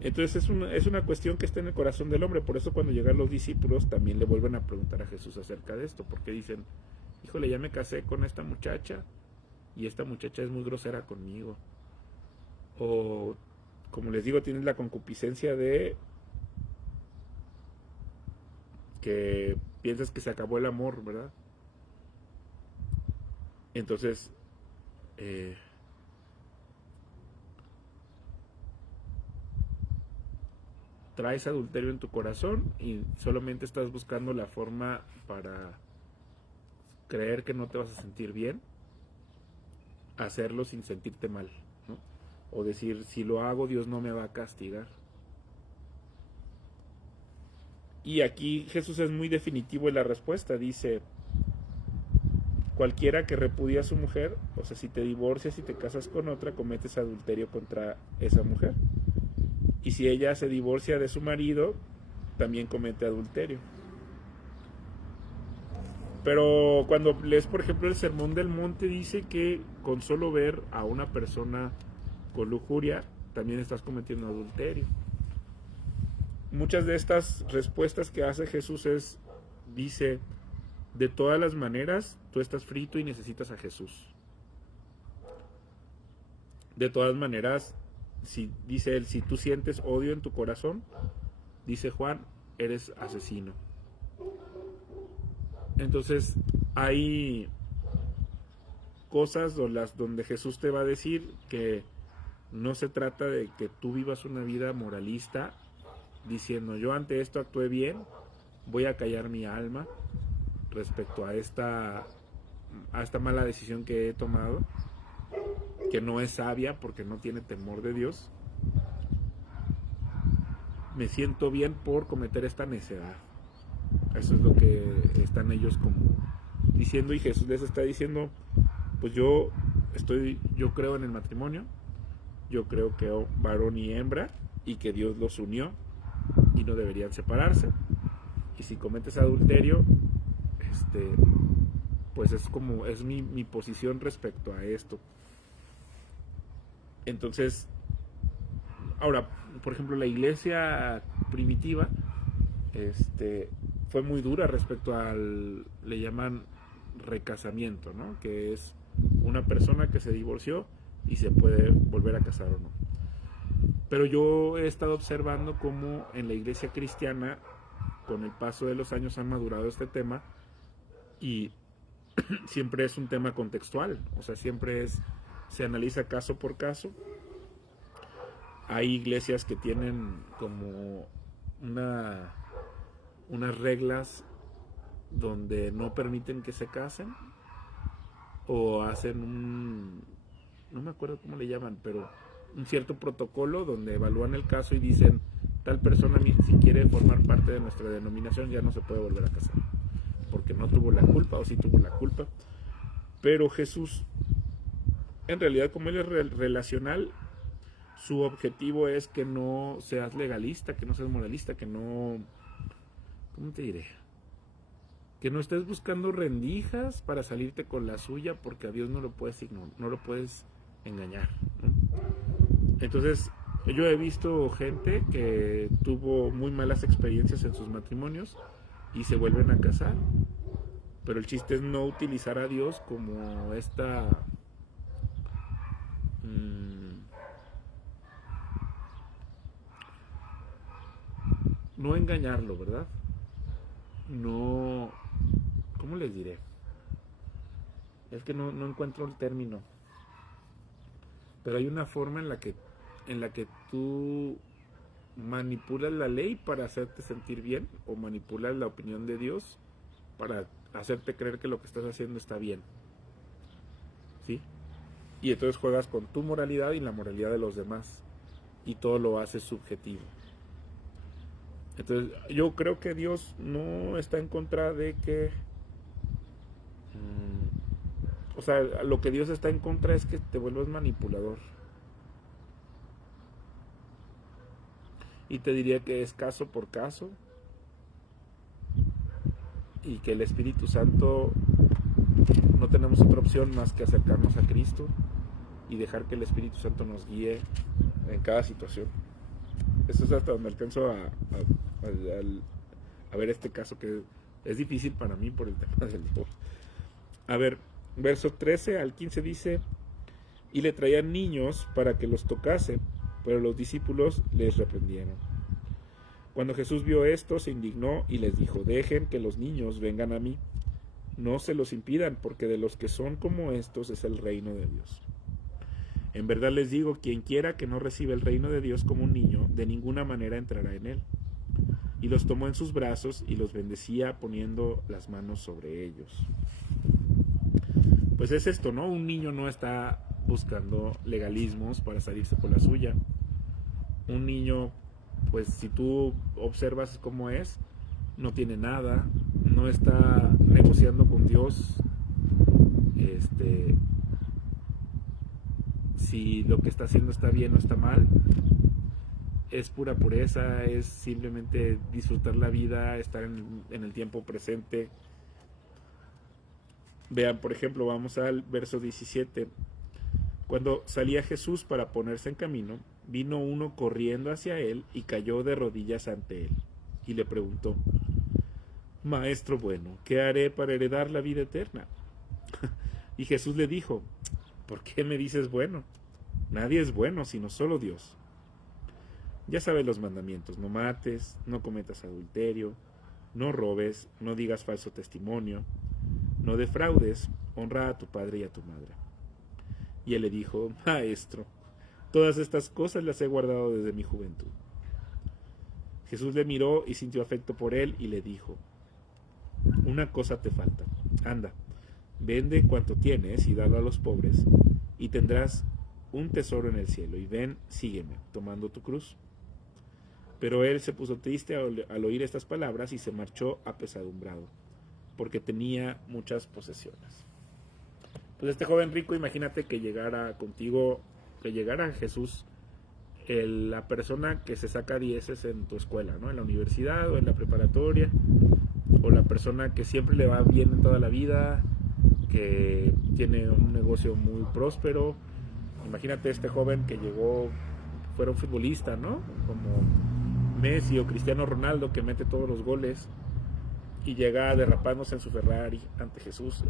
Entonces es una cuestión que está en el corazón del hombre. Por eso cuando llegan los discípulos también le vuelven a preguntar a Jesús acerca de esto, porque dicen, híjole, ya me casé con esta muchacha y esta muchacha es muy grosera conmigo. O, como les digo, tienes la concupiscencia de que piensas que se acabó el amor, ¿verdad? Entonces, traes adulterio en tu corazón y solamente estás buscando la forma para creer que no te vas a sentir bien, hacerlo sin sentirte mal, ¿no? O decir, si lo hago, Dios no me va a castigar. Y aquí Jesús es muy definitivo en la respuesta. Dice, cualquiera que repudia a su mujer, o sea, si te divorcias y te casas con otra, cometes adulterio contra esa mujer. Y si ella se divorcia de su marido, también comete adulterio. Pero cuando lees, por ejemplo, el Sermón del Monte, dice que con solo ver a una persona con lujuria, también estás cometiendo adulterio. Muchas de estas respuestas que hace Jesús dice, de todas las maneras, tú estás frito y necesitas a Jesús. De todas maneras, dice él, si tú sientes odio en tu corazón, dice Juan, eres asesino. Entonces, hay cosas donde Jesús te va a decir que no se trata de que tú vivas una vida moralista, diciendo, yo ante esto actué bien, voy a callar mi alma respecto a esta mala decisión que he tomado, que no es sabia porque no tiene temor de Dios. Me siento bien por cometer esta necedad. Eso es lo que están ellos como diciendo, y Jesús les está diciendo, pues yo creo en el matrimonio, yo creo que varón y hembra, y que Dios los unió y no deberían separarse. Y si cometes adulterio, pues es mi posición respecto a esto. Entonces, ahora, por ejemplo, la iglesia primitiva fue muy dura respecto le llaman recasamiento, ¿no? Que es una persona que se divorció y se puede volver a casar o no. Pero yo he estado observando cómo en la iglesia cristiana, con el paso de los años, han madurado este tema, y siempre es un tema contextual, o sea, se analiza caso por caso. Hay iglesias que tienen como unas reglas donde no permiten que se casen, o hacen no me acuerdo cómo le llaman, pero un cierto protocolo donde evalúan el caso y dicen, tal persona, si quiere formar parte de nuestra denominación, ya no se puede volver a casar, porque no tuvo la culpa, o sí tuvo la culpa. Pero Jesús, en realidad, como él es relacional, su objetivo es que no seas legalista, que no seas moralista, que no, ¿cómo te diré? Que no estés buscando rendijas para salirte con la suya, porque a Dios no lo puedes engañar, ¿no? Entonces, yo he visto gente que tuvo muy malas experiencias en sus matrimonios y se vuelven a casar, pero el chiste es no utilizar a Dios como no engañarlo, ¿verdad? No, ¿cómo les diré? Es que no encuentro el término, pero hay una forma en la que tú manipulas la ley para hacerte sentir bien, o manipulas la opinión de Dios para hacerte creer que lo que estás haciendo está bien, ¿sí? Y entonces juegas con tu moralidad y la moralidad de los demás, y todo lo haces subjetivo. Entonces yo creo que Dios no está en contra de que o sea, lo que Dios está en contra es que te vuelvas manipulador. Y te diría que es caso por caso. y que el Espíritu Santo, no tenemos otra opción más que acercarnos a Cristo y dejar que el Espíritu Santo nos guíe en cada situación. Eso es hasta donde alcanzo a ver este caso, que es difícil para mí por el tema del divorcio. A ver, verso 13 al 15 dice: y le traían niños para que los tocase, pero los discípulos les reprendieron. Cuando Jesús vio esto, se indignó y les dijo: dejen que los niños vengan a mí, no se los impidan, porque de los que son como estos es el reino de Dios. En verdad les digo, quien quiera que no reciba el reino de Dios como un niño, de ninguna manera entrará en él. Y los tomó en sus brazos y los bendecía poniendo las manos sobre ellos. Pues es esto, ¿no? Un niño no está buscando legalismos para salirse por la suya. Un niño, pues si tú observas cómo es, no tiene nada, no está negociando con Dios, si lo que está haciendo está bien o está mal. Es pura pureza, es simplemente disfrutar la vida, estar en el tiempo presente. Vean, por ejemplo, vamos al verso 17. Cuando salía Jesús para ponerse en camino, vino uno corriendo hacia él y cayó de rodillas ante él, y le preguntó: Maestro bueno, ¿qué haré para heredar la vida eterna? Y Jesús le dijo: ¿por qué me dices bueno? Nadie es bueno sino solo Dios. Ya sabes los mandamientos: no mates, no cometas adulterio, no robes, no digas falso testimonio, no defraudes, honra a tu padre y a tu madre. Y él le dijo: Maestro, todas estas cosas las he guardado desde mi juventud. Jesús le miró y sintió afecto por él y le dijo: una cosa te falta. Anda, vende cuanto tienes y dalo a los pobres, y tendrás un tesoro en el cielo, y ven, sígueme, tomando tu cruz. Pero él se puso triste al oír estas palabras y se marchó apesadumbrado, porque tenía muchas posesiones. Pues este joven rico, imagínate que llegara contigo, que llegara Jesús, la persona que se saca 10 en tu escuela, ¿no? En la universidad o en la preparatoria, o la persona que siempre le va bien en toda la vida, que tiene un negocio muy próspero. Imagínate este joven que llegó, fuera un futbolista, ¿no? Como Messi o Cristiano Ronaldo, que mete todos los goles, y llega derrapándose en su Ferrari ante Jesús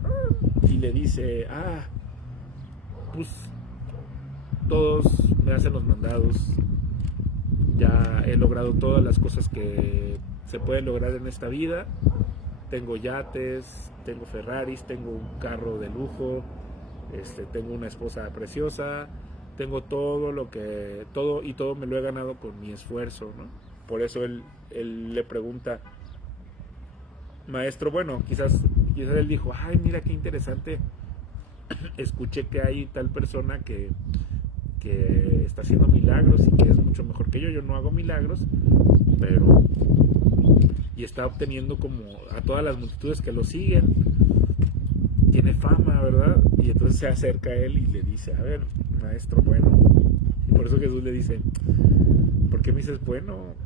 y le dice: pues todos me hacen los mandados, ya he logrado todas las cosas que se pueden lograr en esta vida, tengo yates, tengo Ferraris, tengo un carro de lujo, tengo una esposa preciosa, tengo todo todo me lo he ganado con mi esfuerzo, ¿no? Por eso él le pregunta: Maestro, bueno, quizás él dijo: ay, mira qué interesante, escuché que hay tal persona que está haciendo milagros y que es mucho mejor que yo no hago milagros, pero y está obteniendo como a todas las multitudes que lo siguen, tiene fama, ¿verdad? Y entonces se acerca a él y le dice: a ver, maestro bueno. Y por eso Jesús le dice: ¿por qué me dices bueno?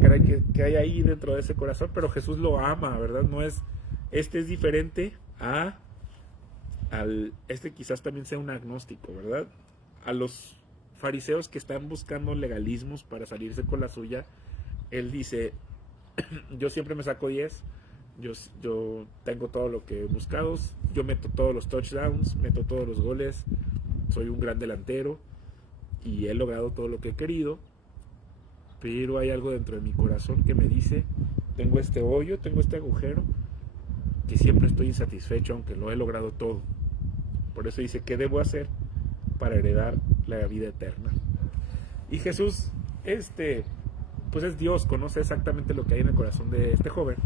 Caray, ¿qué hay ahí dentro de ese corazón? Pero Jesús lo ama, ¿verdad? No es, es diferente al quizás también sea un agnóstico, ¿verdad? A los fariseos que están buscando legalismos para salirse con la suya, él dice: yo siempre me saco 10, yo tengo todo lo que he buscado, yo meto todos los touchdowns, meto todos los goles, soy un gran delantero y he logrado todo lo que he querido, pero hay algo dentro de mi corazón que me dice: tengo este hoyo, tengo este agujero, que siempre estoy insatisfecho aunque lo he logrado todo. Por eso dice: ¿qué debo hacer para heredar la vida eterna? Y Jesús, pues es Dios, conoce exactamente lo que hay en el corazón de este joven,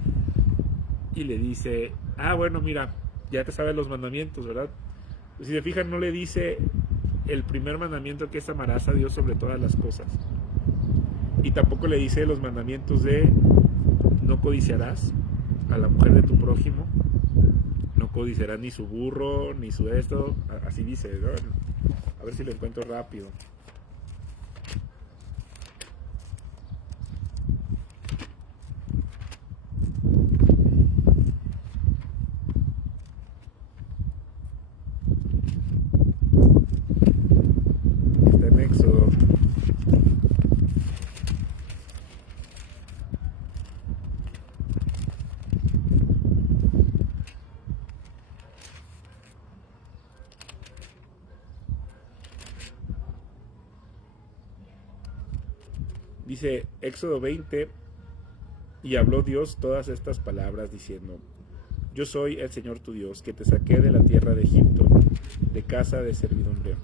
y le dice: bueno, mira, ya te sabes los mandamientos, ¿verdad? Si se fijan, no le dice el primer mandamiento, que es amarás a Dios sobre todas las cosas, y tampoco le dice los mandamientos de no codiciarás a la mujer de tu prójimo, no codiciarás ni su burro, ni su esto, así dice, ¿no? A ver si lo encuentro rápido. Dice Éxodo 20, y habló Dios todas estas palabras diciendo: yo soy el Señor tu Dios, que te saqué de la tierra de Egipto, de casa de servidumbre.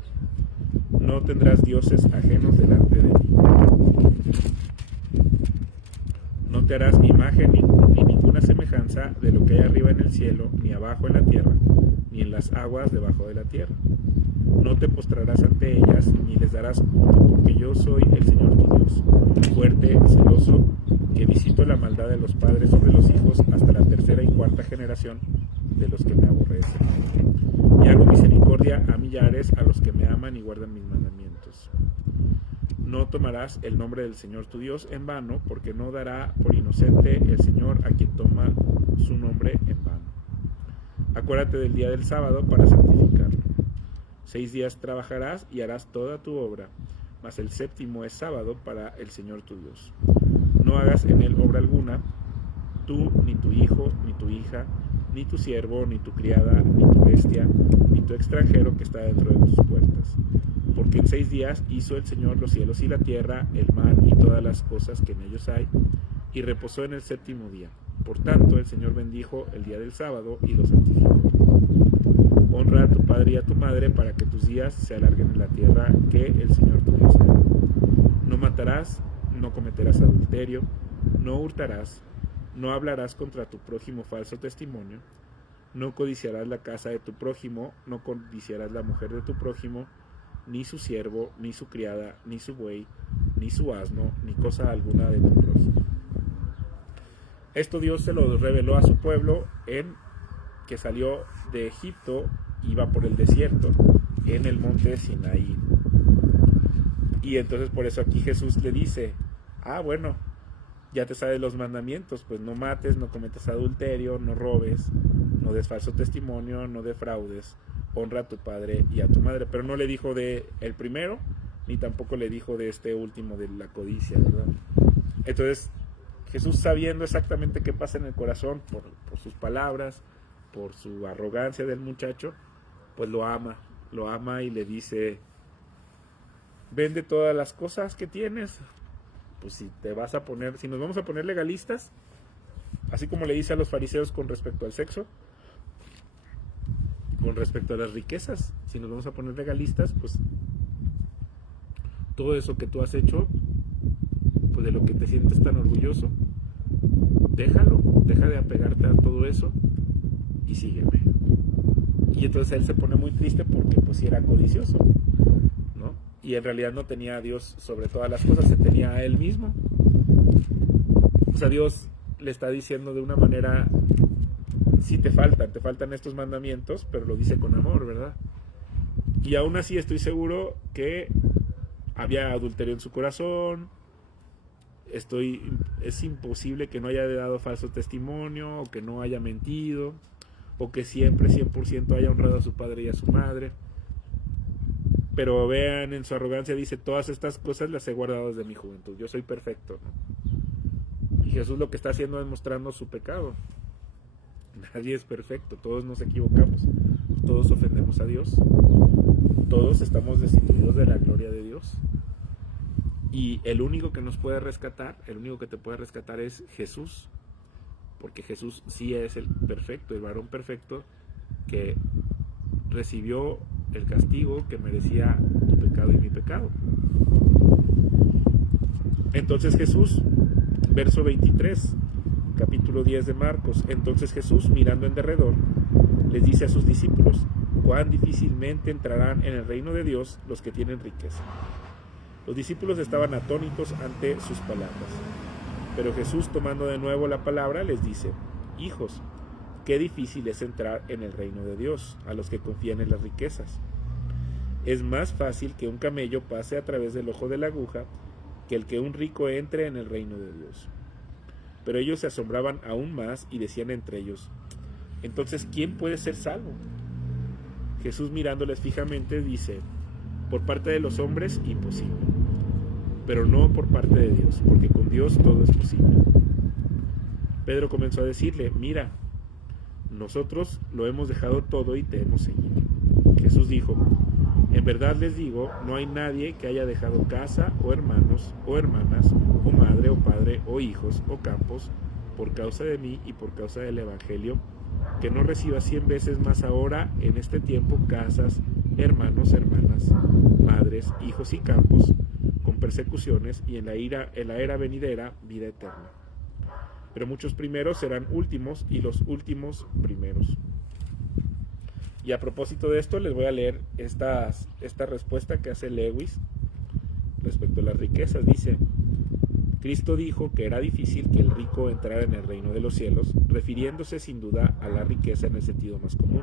No tendrás dioses ajenos delante de mí. No te harás imagen ni ninguna semejanza de lo que hay arriba en el cielo, ni abajo en la tierra, ni en las aguas debajo de la tierra. No te postrarás ante ellas, ni les darás culto, porque yo soy el Señor tu Dios, fuerte, celoso, que visito la maldad de los padres sobre los hijos hasta la tercera y cuarta generación de los que me aborrecen. Y hago misericordia a millares, a los que me aman y guardan mis mandamientos. No tomarás el nombre del Señor tu Dios en vano, porque no dará por inocente el Señor a quien toma su nombre en vano. Acuérdate del día del sábado para santificarlo. 6 días trabajarás y harás toda tu obra, mas el séptimo es sábado para el Señor tu Dios. No hagas en él obra alguna, tú, ni tu hijo, ni tu hija, ni tu siervo, ni tu criada, ni tu bestia, ni tu extranjero que está dentro de tus puertas. Porque en 6 días hizo el Señor los cielos y la tierra, el mar y todas las cosas que en ellos hay, y reposó en el séptimo día. Por tanto, el Señor bendijo el día del sábado y lo santificó. Honra a tu padre y a tu madre para que tus días se alarguen en la tierra que el Señor tu Dios te da. No matarás, no cometerás adulterio, no hurtarás, no hablarás contra tu prójimo falso testimonio, no codiciarás la casa de tu prójimo, no codiciarás la mujer de tu prójimo, ni su siervo, ni su criada, ni su buey, ni su asno, ni cosa alguna de tu prójimo. Esto Dios se lo reveló a su pueblo en que salió de Egipto, iba por el desierto, en el monte Sinaí. Y entonces por eso aquí Jesús le dice: bueno, ya te sabes los mandamientos, pues no mates, no cometas adulterio, no robes, no des falso testimonio, no defraudes, honra a tu padre y a tu madre. Pero no le dijo de el primero, ni tampoco le dijo de este último, de la codicia, ¿verdad? Entonces Jesús, sabiendo exactamente qué pasa en el corazón por sus palabras, por su arrogancia del muchacho, pues lo ama y le dice: vende todas las cosas que tienes. Pues si nos vamos a poner legalistas, así como le dice a los fariseos con respecto al sexo, con respecto a las riquezas, si nos vamos a poner legalistas, pues todo eso que tú has hecho, pues de lo que te sientes tan orgulloso, déjalo, deja de apegarte a todo eso y sígueme. Y entonces él se pone muy triste porque pues sí era codicioso, ¿no? Y en realidad no tenía a Dios sobre todas las cosas, se tenía a él mismo. O sea, Dios le está diciendo de una manera: sí te faltan estos mandamientos, pero lo dice con amor, ¿verdad? Y aún así estoy seguro que había adulterio en su corazón. Es imposible que no haya dado falso testimonio, o que no haya mentido, o que siempre 100% haya honrado a su padre y a su madre. Pero vean, en su arrogancia dice: todas estas cosas las he guardado desde mi juventud, yo soy perfecto, ¿no? Y Jesús lo que está haciendo es mostrando su pecado. Nadie es perfecto, todos nos equivocamos, todos ofendemos a Dios, todos estamos destituidos de la gloria de Dios. Y el único que nos puede rescatar, el único que te puede rescatar es Jesús, porque Jesús sí es el perfecto, el varón perfecto que recibió el castigo que merecía tu pecado y mi pecado. Entonces Jesús, verso 23, capítulo 10 de Marcos: entonces Jesús, mirando en derredor, les dice a sus discípulos: cuán difícilmente entrarán en el reino de Dios los que tienen riqueza. Los discípulos estaban atónitos ante sus palabras. Pero Jesús, tomando de nuevo la palabra, les dice: hijos, qué difícil es entrar en el reino de Dios a los que confían en las riquezas. Es más fácil que un camello pase a través del ojo de la aguja que el que un rico entre en el reino de Dios. Pero ellos se asombraban aún más y decían entre ellos: entonces, ¿quién puede ser salvo? Jesús, mirándoles fijamente, dice: por parte de los hombres, imposible, pero no por parte de Dios, porque con Dios todo es posible. Pedro comenzó a decirle: mira, nosotros lo hemos dejado todo y te hemos seguido. Jesús dijo: En verdad les digo, no hay nadie que haya dejado casa, o hermanos, o hermanas, o madre, o padre, o hijos, o campos, por causa de mí y por causa del Evangelio, que no reciba 100 veces más ahora en este tiempo casas, hermanos, hermanas, madres, hijos y campos, con persecuciones, y en la era venidera vida eterna. Pero muchos primeros serán últimos, y los últimos primeros. Y a propósito de esto, les voy a leer esta respuesta que hace Lewis respecto a las riquezas. Dice: Cristo dijo que era difícil que el rico entrara en el reino de los cielos, refiriéndose sin duda a la riqueza en el sentido más común.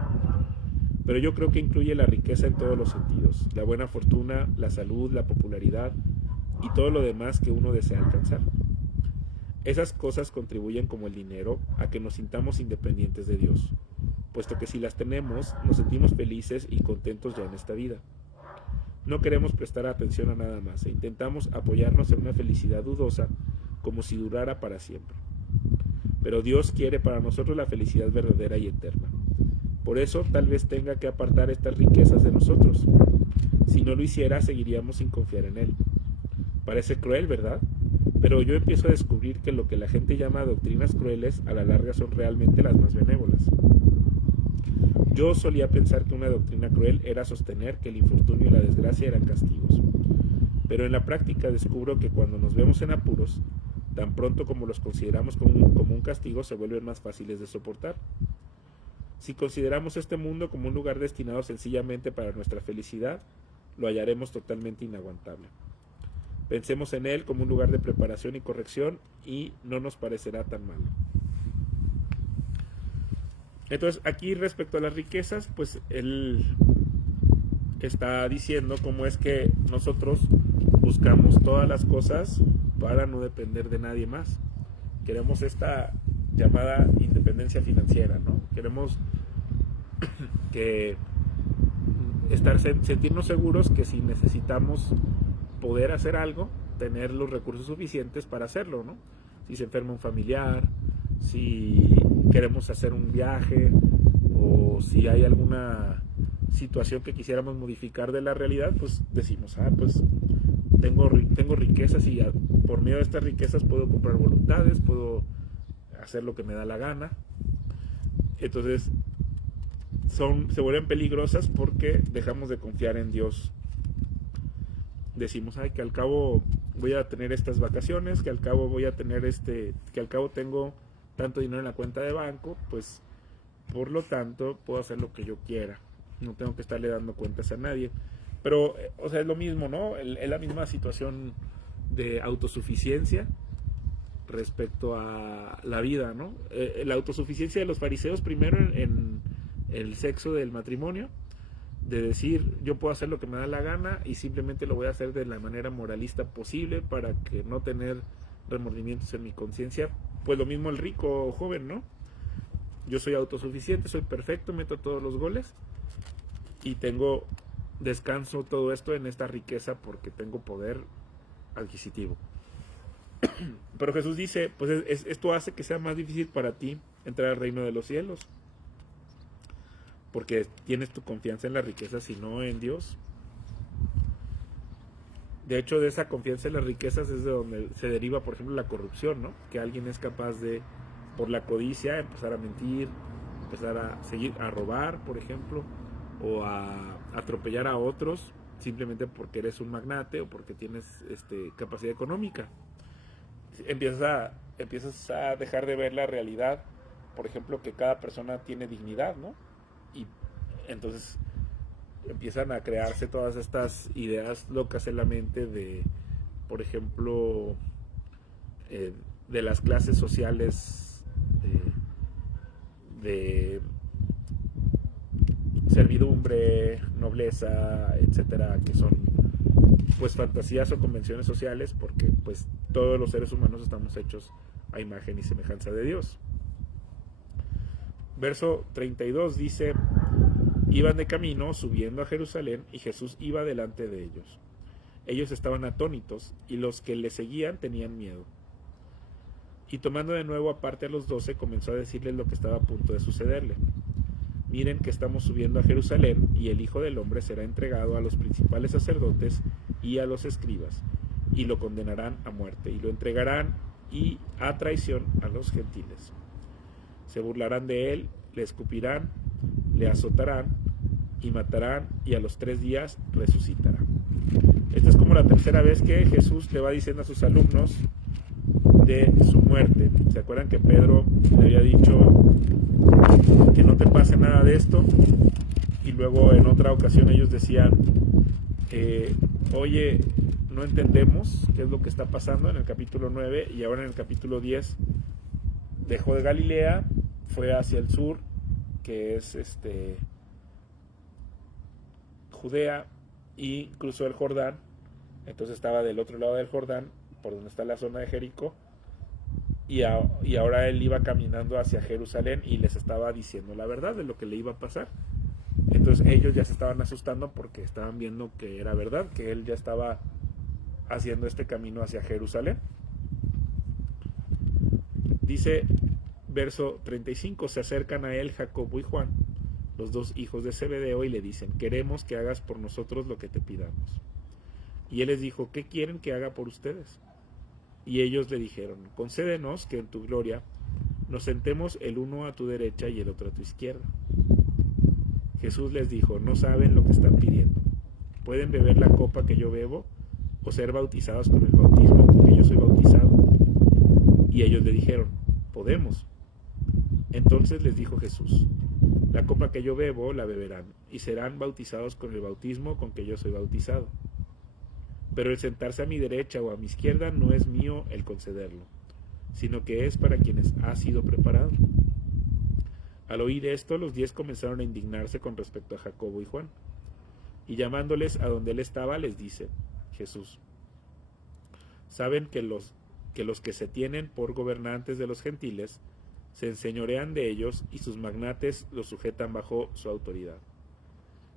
Pero yo creo que incluye la riqueza en todos los sentidos: la buena fortuna, la salud, la popularidad y todo lo demás que uno desea alcanzar. Esas cosas contribuyen, como el dinero, a que nos sintamos independientes de Dios, puesto que si las tenemos, nos sentimos felices y contentos ya en esta vida. No queremos prestar atención a nada más e intentamos apoyarnos en una felicidad dudosa, como si durara para siempre. Pero Dios quiere para nosotros la felicidad verdadera y eterna. Por eso tal vez tenga que apartar estas riquezas de nosotros. Si no lo hiciera, seguiríamos sin confiar en Él. Parece cruel, ¿verdad? Pero yo empiezo a descubrir que lo que la gente llama doctrinas crueles, a la larga son realmente las más benévolas. Yo solía pensar que una doctrina cruel era sostener que el infortunio y la desgracia eran castigos. Pero en la práctica descubro que cuando nos vemos en apuros, tan pronto como los consideramos como un castigo, se vuelven más fáciles de soportar. Si consideramos este mundo como un lugar destinado sencillamente para nuestra felicidad, lo hallaremos totalmente inaguantable. Pensemos en él como un lugar de preparación y corrección y no nos parecerá tan malo. Entonces, aquí respecto a las riquezas, pues él está diciendo cómo es que nosotros buscamos todas las cosas para no depender de nadie más. Queremos esta llamada independencia financiera, ¿no? Queremos sentirnos seguros que si necesitamos poder hacer algo, tener los recursos suficientes para hacerlo, ¿no? Si se enferma un familiar, si queremos hacer un viaje, o si hay alguna situación que quisiéramos modificar de la realidad, pues decimos, pues tengo riquezas y por medio de estas riquezas puedo comprar voluntades, puedo hacer lo que me da la gana. Entonces se vuelven peligrosas porque dejamos de confiar en Dios. Decimos, que al cabo voy a tener estas vacaciones, que al cabo voy a tener que al cabo tengo tanto dinero en la cuenta de banco, pues por lo tanto puedo hacer lo que yo quiera, no tengo que estarle dando cuentas a nadie. Pero, es lo mismo, ¿no? Es la misma situación de autosuficiencia respecto a la vida, ¿no? La autosuficiencia de los fariseos primero en el sexo del matrimonio, de decir, yo puedo hacer lo que me da la gana y simplemente lo voy a hacer de la manera moralista posible para que no tener remordimientos en mi conciencia. Pues lo mismo el rico joven, ¿no? Yo soy autosuficiente, soy perfecto, meto todos los goles y descanso todo esto en esta riqueza porque tengo poder adquisitivo. Pero Jesús dice, pues esto hace que sea más difícil para ti entrar al reino de los cielos, porque tienes tu confianza en las riquezas y no en Dios. De hecho, de esa confianza en las riquezas es de donde se deriva, por ejemplo, la corrupción, ¿no? Que alguien es capaz de, por la codicia, empezar a mentir, empezar a robar, por ejemplo, o a atropellar a otros simplemente porque eres un magnate o porque tienes capacidad económica. Empiezas a dejar de ver la realidad, por ejemplo, que cada persona tiene dignidad, ¿no? Y entonces empiezan a crearse todas estas ideas locas en la mente de, por ejemplo, de las clases sociales de servidumbre, nobleza, etcétera, que son pues fantasías o convenciones sociales, porque pues todos los seres humanos estamos hechos a imagen y semejanza de Dios. Verso 32 dice: iban de camino subiendo a Jerusalén y Jesús iba delante de ellos. Ellos estaban atónitos y los que le seguían tenían miedo. Y tomando de nuevo aparte a los 12, comenzó a decirles lo que estaba a punto de sucederle. miren que estamos subiendo a Jerusalén, y el Hijo del Hombre será entregado a los principales sacerdotes y a los escribas, y lo condenarán a muerte, y lo entregarán y a traición a los gentiles. Se burlarán de él, le escupirán, le azotarán y matarán, y a los 3 días resucitará. Esta es como la tercera vez que Jesús le va diciendo a sus alumnos de su muerte. ¿Se acuerdan que Pedro le había dicho que no te pase nada de esto? Y luego en otra ocasión ellos decían, oye, no entendemos qué es lo que está pasando, en el capítulo 9, y ahora en el capítulo 10 dejó de Galilea, fue hacia el sur, que es Judea, y cruzó el Jordán. Entonces estaba del otro lado del Jordán, por donde está la zona de Jericó, y ahora él iba caminando hacia Jerusalén y les estaba diciendo la verdad de lo que le iba a pasar. Entonces ellos ya se estaban asustando porque estaban viendo que era verdad, que él ya estaba haciendo este camino hacia Jerusalén. Dice verso 35, se acercan a él Jacobo y Juan, los 2 hijos de Zebedeo, y le dicen, queremos que hagas por nosotros lo que te pidamos. Y él les dijo, ¿qué quieren que haga por ustedes? Y ellos le dijeron, concédenos que en tu gloria nos sentemos el uno a tu derecha y el otro a tu izquierda. Jesús les dijo, no saben lo que están pidiendo. ¿Pueden beber la copa que yo bebo o ser bautizados con el bautismo con que yo soy bautizado? Y ellos le dijeron, podemos. Entonces les dijo Jesús, la copa que yo bebo la beberán y serán bautizados con el bautismo con que yo soy bautizado. Pero el sentarse a mi derecha o a mi izquierda no es mío el concederlo, sino que es para quienes ha sido preparado. Al oír esto, los 10 comenzaron a indignarse con respecto a Jacobo y Juan. Y llamándoles a donde él estaba, les dice Jesús, saben que los que se tienen por gobernantes de los gentiles se enseñorean de ellos y sus magnates los sujetan bajo su autoridad.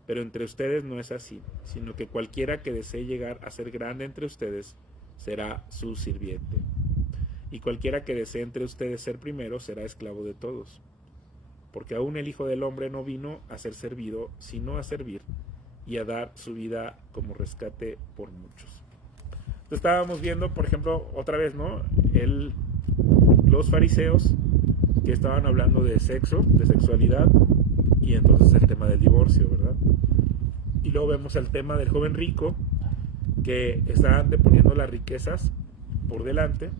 Pero entre ustedes no es así, sino que cualquiera que desee llegar a ser grande entre ustedes será su sirviente. Y cualquiera que desee entre ustedes ser primero será esclavo de todos. Porque aún el Hijo del Hombre no vino a ser servido, sino a servir y a dar su vida como rescate por muchos. Entonces estábamos viendo, por ejemplo, otra vez, ¿no? Los fariseos que estaban hablando de sexo, de sexualidad, y entonces el tema del divorcio, ¿verdad? Y luego vemos el tema del joven rico, que estaban deponiendo las riquezas por delante,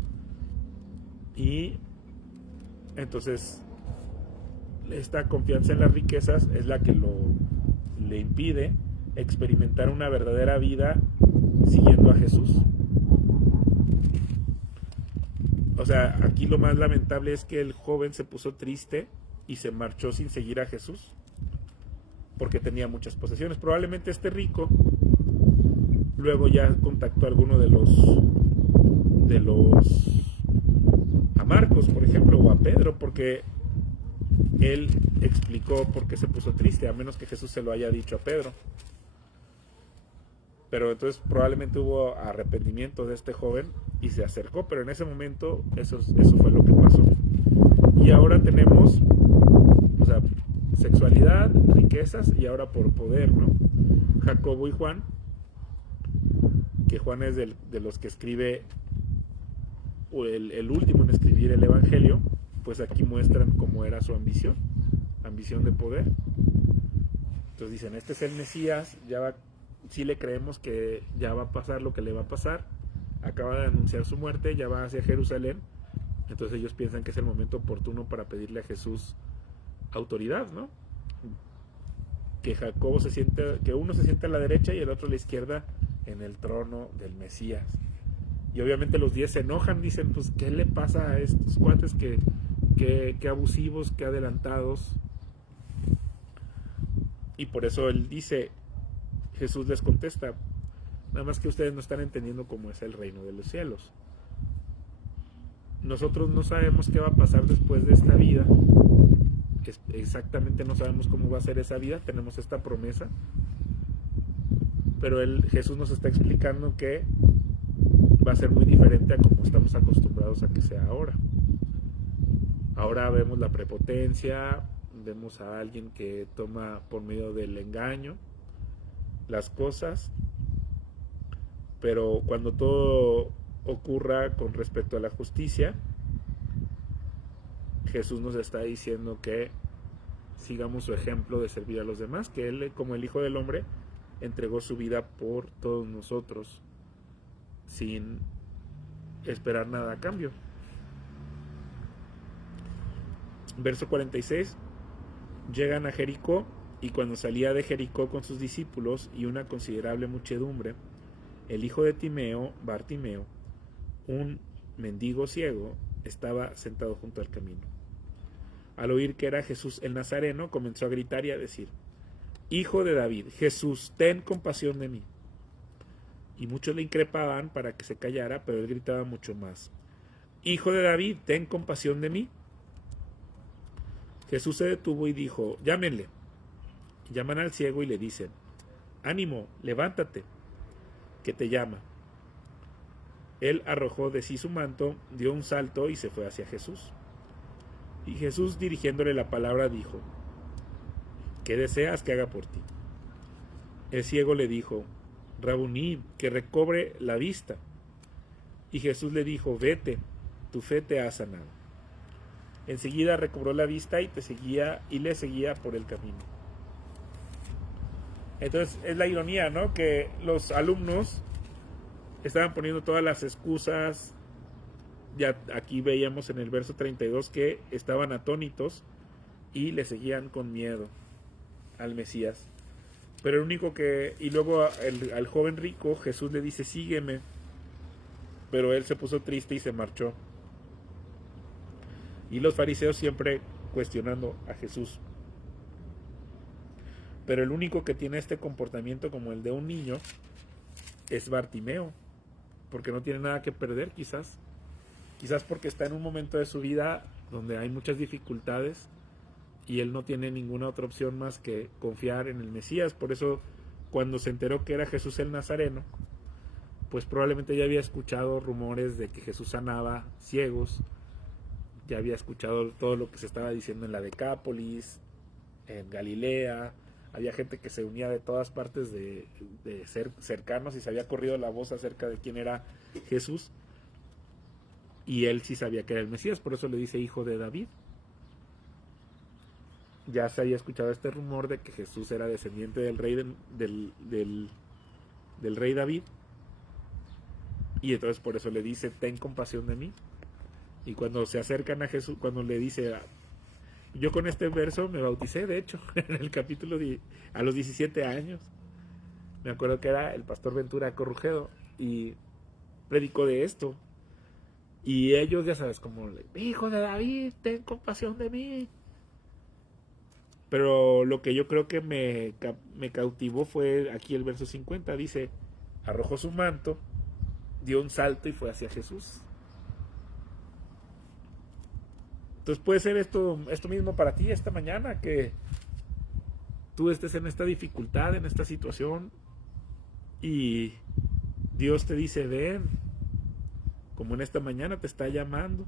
y entonces esta confianza en las riquezas es la que le impide experimentar una verdadera vida siguiendo a Jesús. O sea, aquí lo más lamentable es que el joven se puso triste y se marchó sin seguir a Jesús porque tenía muchas posesiones. Probablemente este rico luego ya contactó a alguno de los a Marcos, por ejemplo, o a Pedro, porque él explicó por qué se puso triste, a menos que Jesús se lo haya dicho a Pedro. Pero entonces probablemente hubo arrepentimiento de este joven y se acercó, pero en ese momento eso fue lo que pasó. Y ahora tenemos, o sea, sexualidad, riquezas y ahora por poder, ¿no? Jacobo y Juan, que Juan es de los que escribe, el último en escribir el Evangelio, pues aquí muestran cómo era su ambición de poder. Entonces dicen, este es el Mesías, sí le creemos que ya va a pasar lo que le va a pasar, acaba de anunciar su muerte, ya va hacia Jerusalén. Entonces ellos piensan que es el momento oportuno para pedirle a Jesús autoridad, ¿no? Que que uno se siente a la derecha y el otro a la izquierda en el trono del Mesías. Y obviamente los 10 se enojan, dicen, pues ¿qué le pasa a estos cuates que abusivos, que adelantados? Y por eso él dice, Jesús les contesta, nada más que ustedes no están entendiendo cómo es el reino de los cielos. Nosotros no sabemos qué va a pasar después de esta vida, exactamente no sabemos cómo va a ser esa vida, tenemos esta promesa, pero Jesús nos está explicando que va a ser muy diferente a como estamos acostumbrados a que sea ahora. Ahora vemos la prepotencia, vemos a alguien que toma por medio del engaño las cosas, pero cuando todo ocurra con respecto a la justicia, Jesús nos está diciendo que sigamos su ejemplo de servir a los demás, que Él, como el Hijo del Hombre, entregó su vida por todos nosotros, sin esperar nada a cambio. Verso 46, llegan a Jericó, y cuando salía de Jericó con sus discípulos y una considerable muchedumbre, el hijo de Timeo, Bartimeo, un mendigo ciego, estaba sentado junto al camino. Al oír que era Jesús el Nazareno, comenzó a gritar y a decir: Hijo de David, Jesús, ten compasión de mí. Y muchos le increpaban para que se callara, pero él gritaba mucho más: Hijo de David, ten compasión de mí. Jesús se detuvo y dijo: Llámenle. Y llaman al ciego y le dicen: Ánimo, levántate, que te llama. Él arrojó de sí su manto, dio un salto y se fue hacia Jesús. Y Jesús, dirigiéndole la palabra, dijo: ¿Qué deseas que haga por ti? El ciego le dijo: Rabuní, que recobre la vista. Y Jesús le dijo: Vete, tu fe te ha sanado. Enseguida recobró la vista y le seguía por el camino. Entonces es la ironía, ¿no? Que los alumnos estaban poniendo todas las excusas. Ya aquí veíamos en el verso 32 que estaban atónitos y le seguían con miedo al Mesías. Pero el único que... Y luego al joven rico Jesús le dice: sígueme. Pero él se puso triste y se marchó. Y los fariseos siempre cuestionando a Jesús. Pero el único que tiene este comportamiento como el de un niño es Bartimeo, porque no tiene nada que perder, quizás porque está en un momento de su vida donde hay muchas dificultades y él no tiene ninguna otra opción más que confiar en el Mesías. Por eso, cuando se enteró que era Jesús el Nazareno, pues probablemente ya había escuchado rumores de que Jesús sanaba ciegos, ya había escuchado todo lo que se estaba diciendo en la Decápolis, en Galilea. Había gente que se unía de todas partes de ser cercanos y se había corrido la voz acerca de quién era Jesús. Y él sí sabía que era el Mesías, por eso le dice hijo de David. Ya se había escuchado este rumor de que Jesús era descendiente del rey del rey David. Y entonces por eso le dice: ten compasión de mí. Y cuando se acercan a Jesús, cuando le dice... Yo con este verso me bauticé, de hecho, en el capítulo a los 17 años. Me acuerdo que era el pastor Ventura Corrujedo y predicó de esto. Y ellos, ya sabes, como: hijo de David, ten compasión de mí. Pero lo que yo creo que me cautivó fue aquí el verso 50. Dice: arrojó su manto, dio un salto y fue hacia Jesús. Entonces puede ser esto mismo para ti esta mañana, que tú estés en esta dificultad, en esta situación, y Dios te dice: ven, como en esta mañana te está llamando,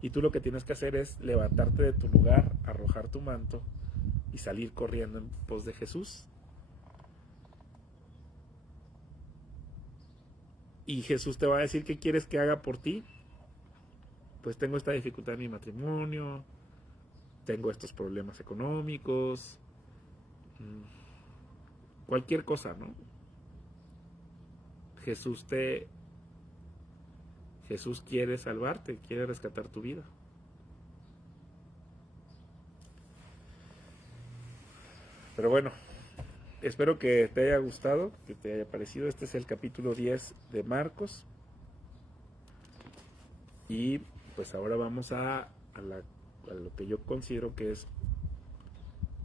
y tú lo que tienes que hacer es levantarte de tu lugar, arrojar tu manto y salir corriendo en pos de Jesús. Y Jesús te va a decir: ¿qué quieres que haga por ti? Pues tengo esta dificultad en mi matrimonio, tengo estos problemas económicos, cualquier cosa, ¿no? Jesús quiere salvarte, quiere rescatar tu vida. Pero bueno, espero que te haya gustado, que te haya parecido. Este es el capítulo 10 de Marcos. Y pues ahora vamos a lo que yo considero que es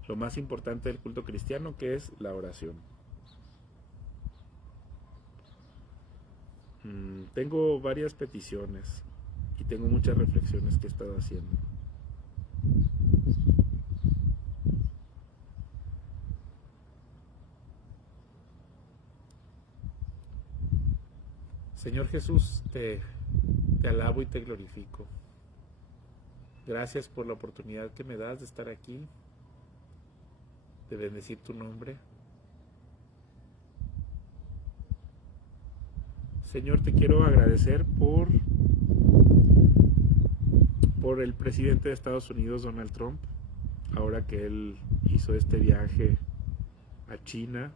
lo más importante del culto cristiano, que es la oración. Tengo varias peticiones y tengo muchas reflexiones que he estado haciendo. Señor Jesús, te alabo y te glorifico. Gracias por la oportunidad que me das de estar aquí, de bendecir tu nombre. Señor, te quiero agradecer por el presidente de Estados Unidos, Donald Trump, ahora que él hizo este viaje a China.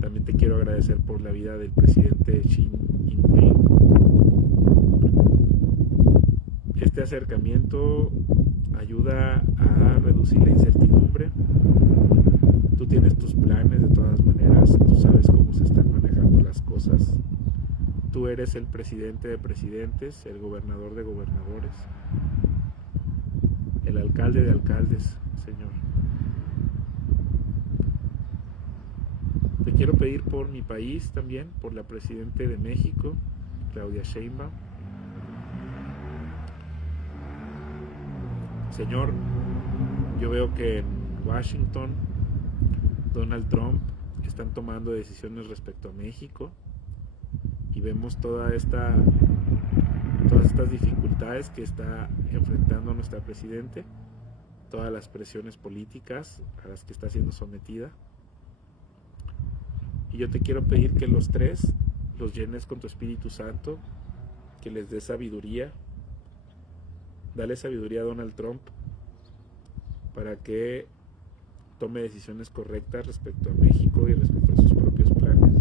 También te quiero agradecer por la vida del presidente Xi Jinping. Este acercamiento ayuda a reducir la incertidumbre. Tú tienes tus planes de todas maneras, tú sabes cómo se están manejando las cosas. Tú eres el presidente de presidentes, el gobernador de gobernadores, el alcalde de alcaldes, Señor. Te quiero pedir por mi país también, por la presidenta de México, Claudia Sheinbaum. Señor, yo veo que en Washington, Donald Trump están tomando decisiones respecto a México y vemos todas estas dificultades que está enfrentando nuestra presidente, todas las presiones políticas a las que está siendo sometida. Y yo te quiero pedir que los tres los llenes con tu Espíritu Santo, que les dé sabiduría. Dale sabiduría a Donald Trump para que tome decisiones correctas respecto a México y respecto a sus propios planes.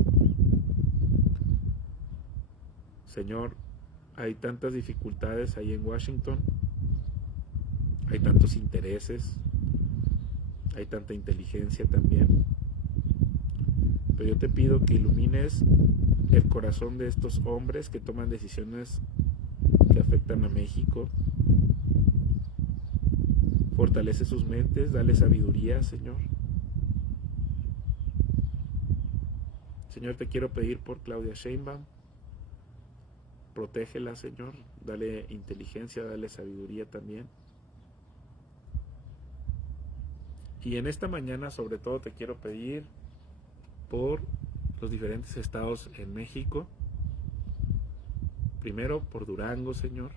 Señor, hay tantas dificultades ahí en Washington, hay tantos intereses, hay tanta inteligencia también. Pero yo te pido que ilumines el corazón de estos hombres que toman decisiones que afectan a México. Fortalece sus mentes, dale sabiduría, Señor. Señor, te quiero pedir por Claudia Sheinbaum. Protégela, Señor. Dale inteligencia, dale sabiduría también. Y en esta mañana, sobre todo, te quiero pedir por los diferentes estados en México. Primero, por Durango, Señor.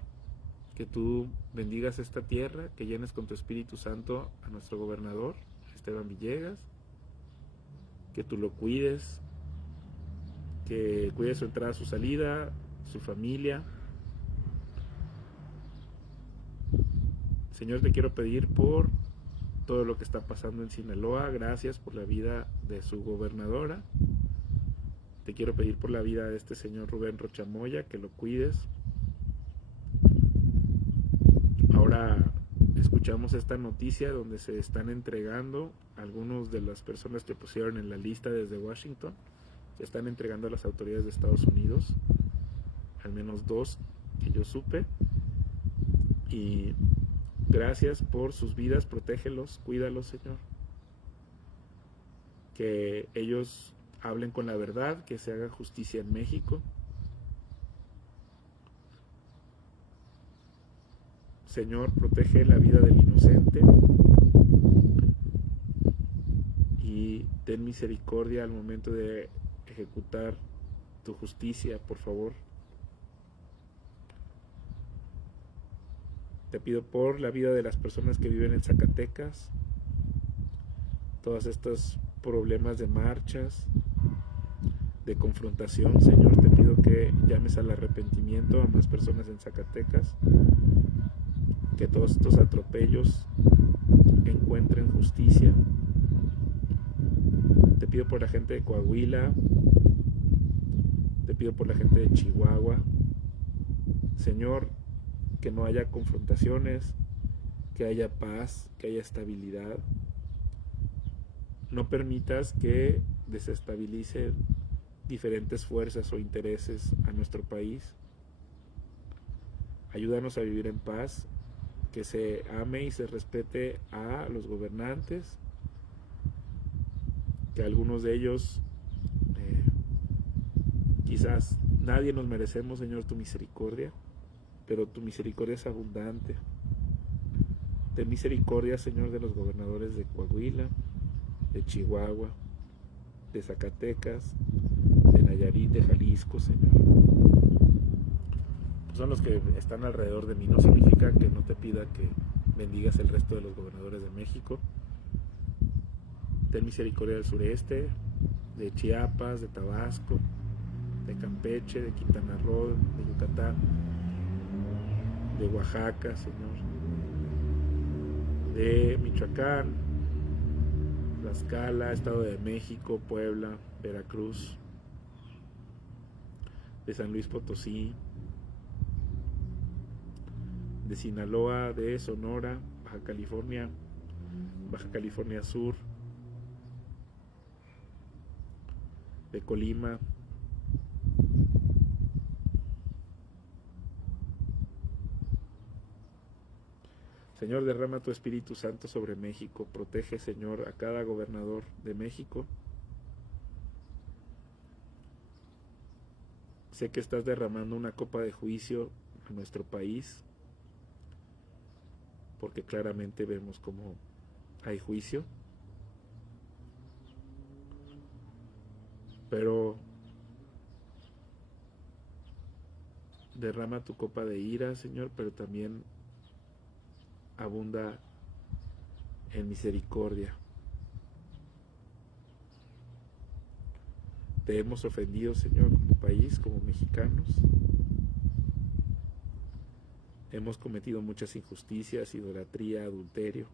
Que tú bendigas esta tierra, que llenes con tu Espíritu Santo a nuestro gobernador, Esteban Villegas, que tú lo cuides, que cuides su entrada, su salida, su familia. Señor, te quiero pedir por todo lo que está pasando en Sinaloa. Gracias por la vida de su gobernadora. Te quiero pedir por la vida de este señor Rubén Rocha Moya, que lo cuides. Ahora escuchamos esta noticia donde se están entregando algunos de las personas que pusieron en la lista desde Washington. Se están entregando a las autoridades de Estados Unidos, al menos 2 que yo supe. Y gracias por sus vidas, protégelos, cuídalos, Señor. Que ellos hablen con la verdad, que se haga justicia en México. Señor, protege la vida del inocente y ten misericordia al momento de ejecutar tu justicia, por favor. Te pido por la vida de las personas que viven en Zacatecas, todos estos problemas de marchas, de confrontación, Señor. Te pido que llames al arrepentimiento a más personas en Zacatecas, que todos estos atropellos encuentren justicia. Te pido por la gente de Coahuila, te pido por la gente de Chihuahua, Señor, que no haya confrontaciones, que haya paz, que haya estabilidad. No permitas que desestabilicen diferentes fuerzas o intereses a nuestro país. Ayúdanos a vivir en paz, que se ame y se respete a los gobernantes, que algunos de ellos quizás nadie nos merecemos, Señor, tu misericordia, pero tu misericordia es abundante. Ten misericordia, Señor, de los gobernadores de Coahuila, de Chihuahua, de Zacatecas, de Nayarit, de Jalisco, Señor. Pues son los que están alrededor de mí. No significa que no te pida que bendigas el resto de los gobernadores de México. Ten misericordia del sureste, de Chiapas, de Tabasco, de Campeche, de Quintana Roo, de Yucatán, de Oaxaca, Señor, de Michoacán, Tlaxcala, Estado de México, Puebla, Veracruz, de San Luis Potosí, de Sinaloa, de Sonora, Baja California Sur, de Colima, Señor, derrama tu Espíritu Santo sobre México. Protege, Señor, a cada gobernador de México. Sé que estás derramando una copa de juicio a nuestro país, porque claramente vemos cómo hay juicio. Pero derrama tu copa de ira, Señor, pero también abunda en misericordia. Te hemos ofendido, Señor, como país, como mexicanos. Hemos cometido muchas injusticias, idolatría, adulterio.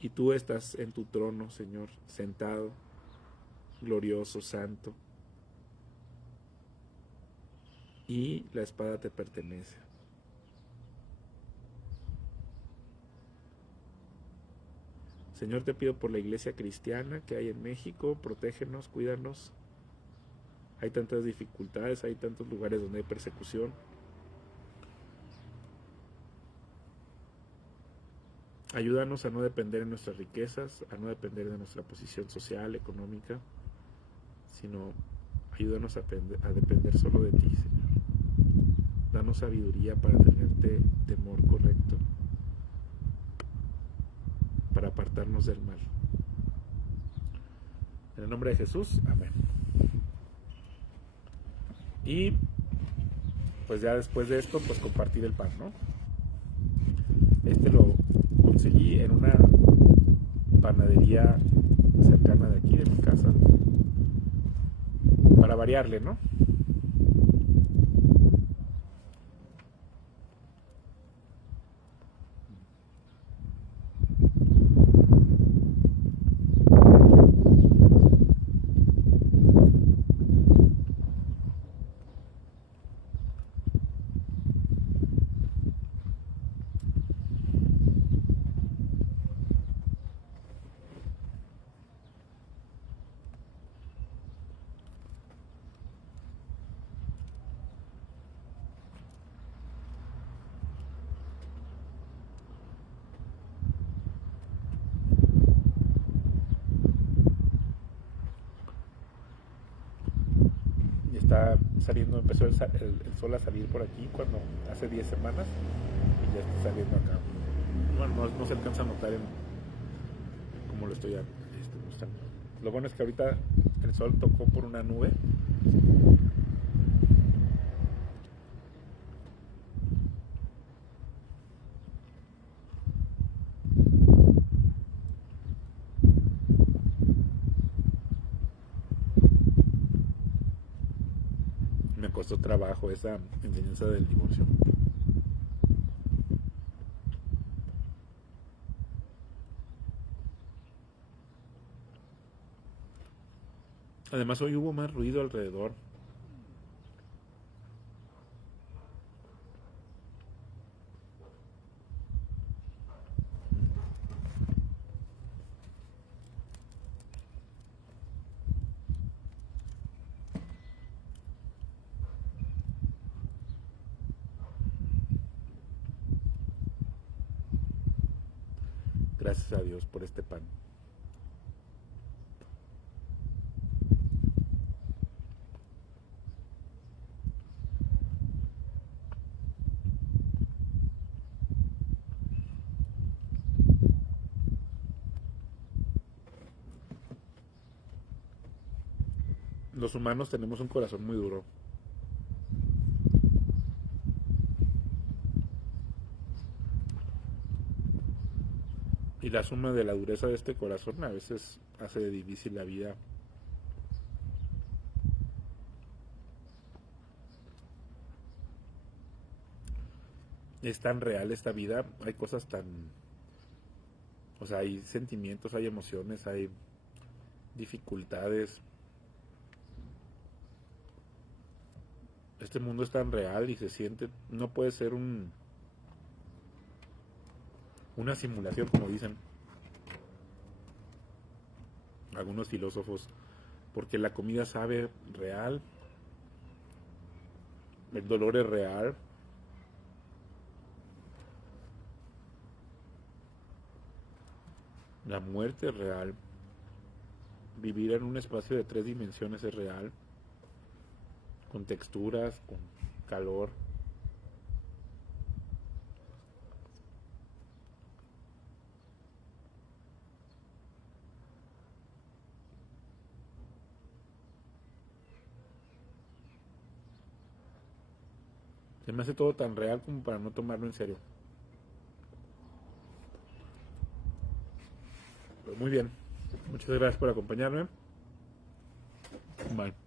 Y tú estás en tu trono, Señor, sentado, glorioso, santo. Y la espada te pertenece. Señor, te pido por la iglesia cristiana que hay en México, protégenos, cuídanos. Hay tantas dificultades, hay tantos lugares donde hay persecución. Ayúdanos a no depender de nuestras riquezas, a no depender de nuestra posición social, económica, sino ayúdanos a depender solo de ti, Señor. Danos sabiduría para tenerte temor correcto, para apartarnos del mal. En el nombre de Jesús, amén. Y pues ya después de esto, pues compartir el pan, ¿no? Este lo conseguí en una panadería cercana de aquí, de mi casa, para variarle, ¿no? Está saliendo, empezó el sol a salir por aquí cuando hace 10 semanas y ya está saliendo acá. Bueno, no se alcanza a notar como lo estoy mostrando. Lo bueno es que ahorita el sol tocó por una nube. Me costó trabajo esa enseñanza del divorcio. Además hoy hubo más ruido alrededor. Gracias a Dios por este pan. Los humanos tenemos un corazón muy duro. Y la suma de la dureza de este corazón a veces hace difícil la vida. Es tan real esta vida, hay cosas tan... O sea, hay sentimientos, hay emociones, hay dificultades. Este mundo es tan real y se siente... No puede ser una simulación, como dicen algunos filósofos, porque la comida sabe real, el dolor es real, la muerte es real, vivir en un espacio de 3 dimensiones es real, con texturas, con calor. Se me hace todo tan real como para no tomarlo en serio. Pero muy bien, muchas gracias por acompañarme. Bye.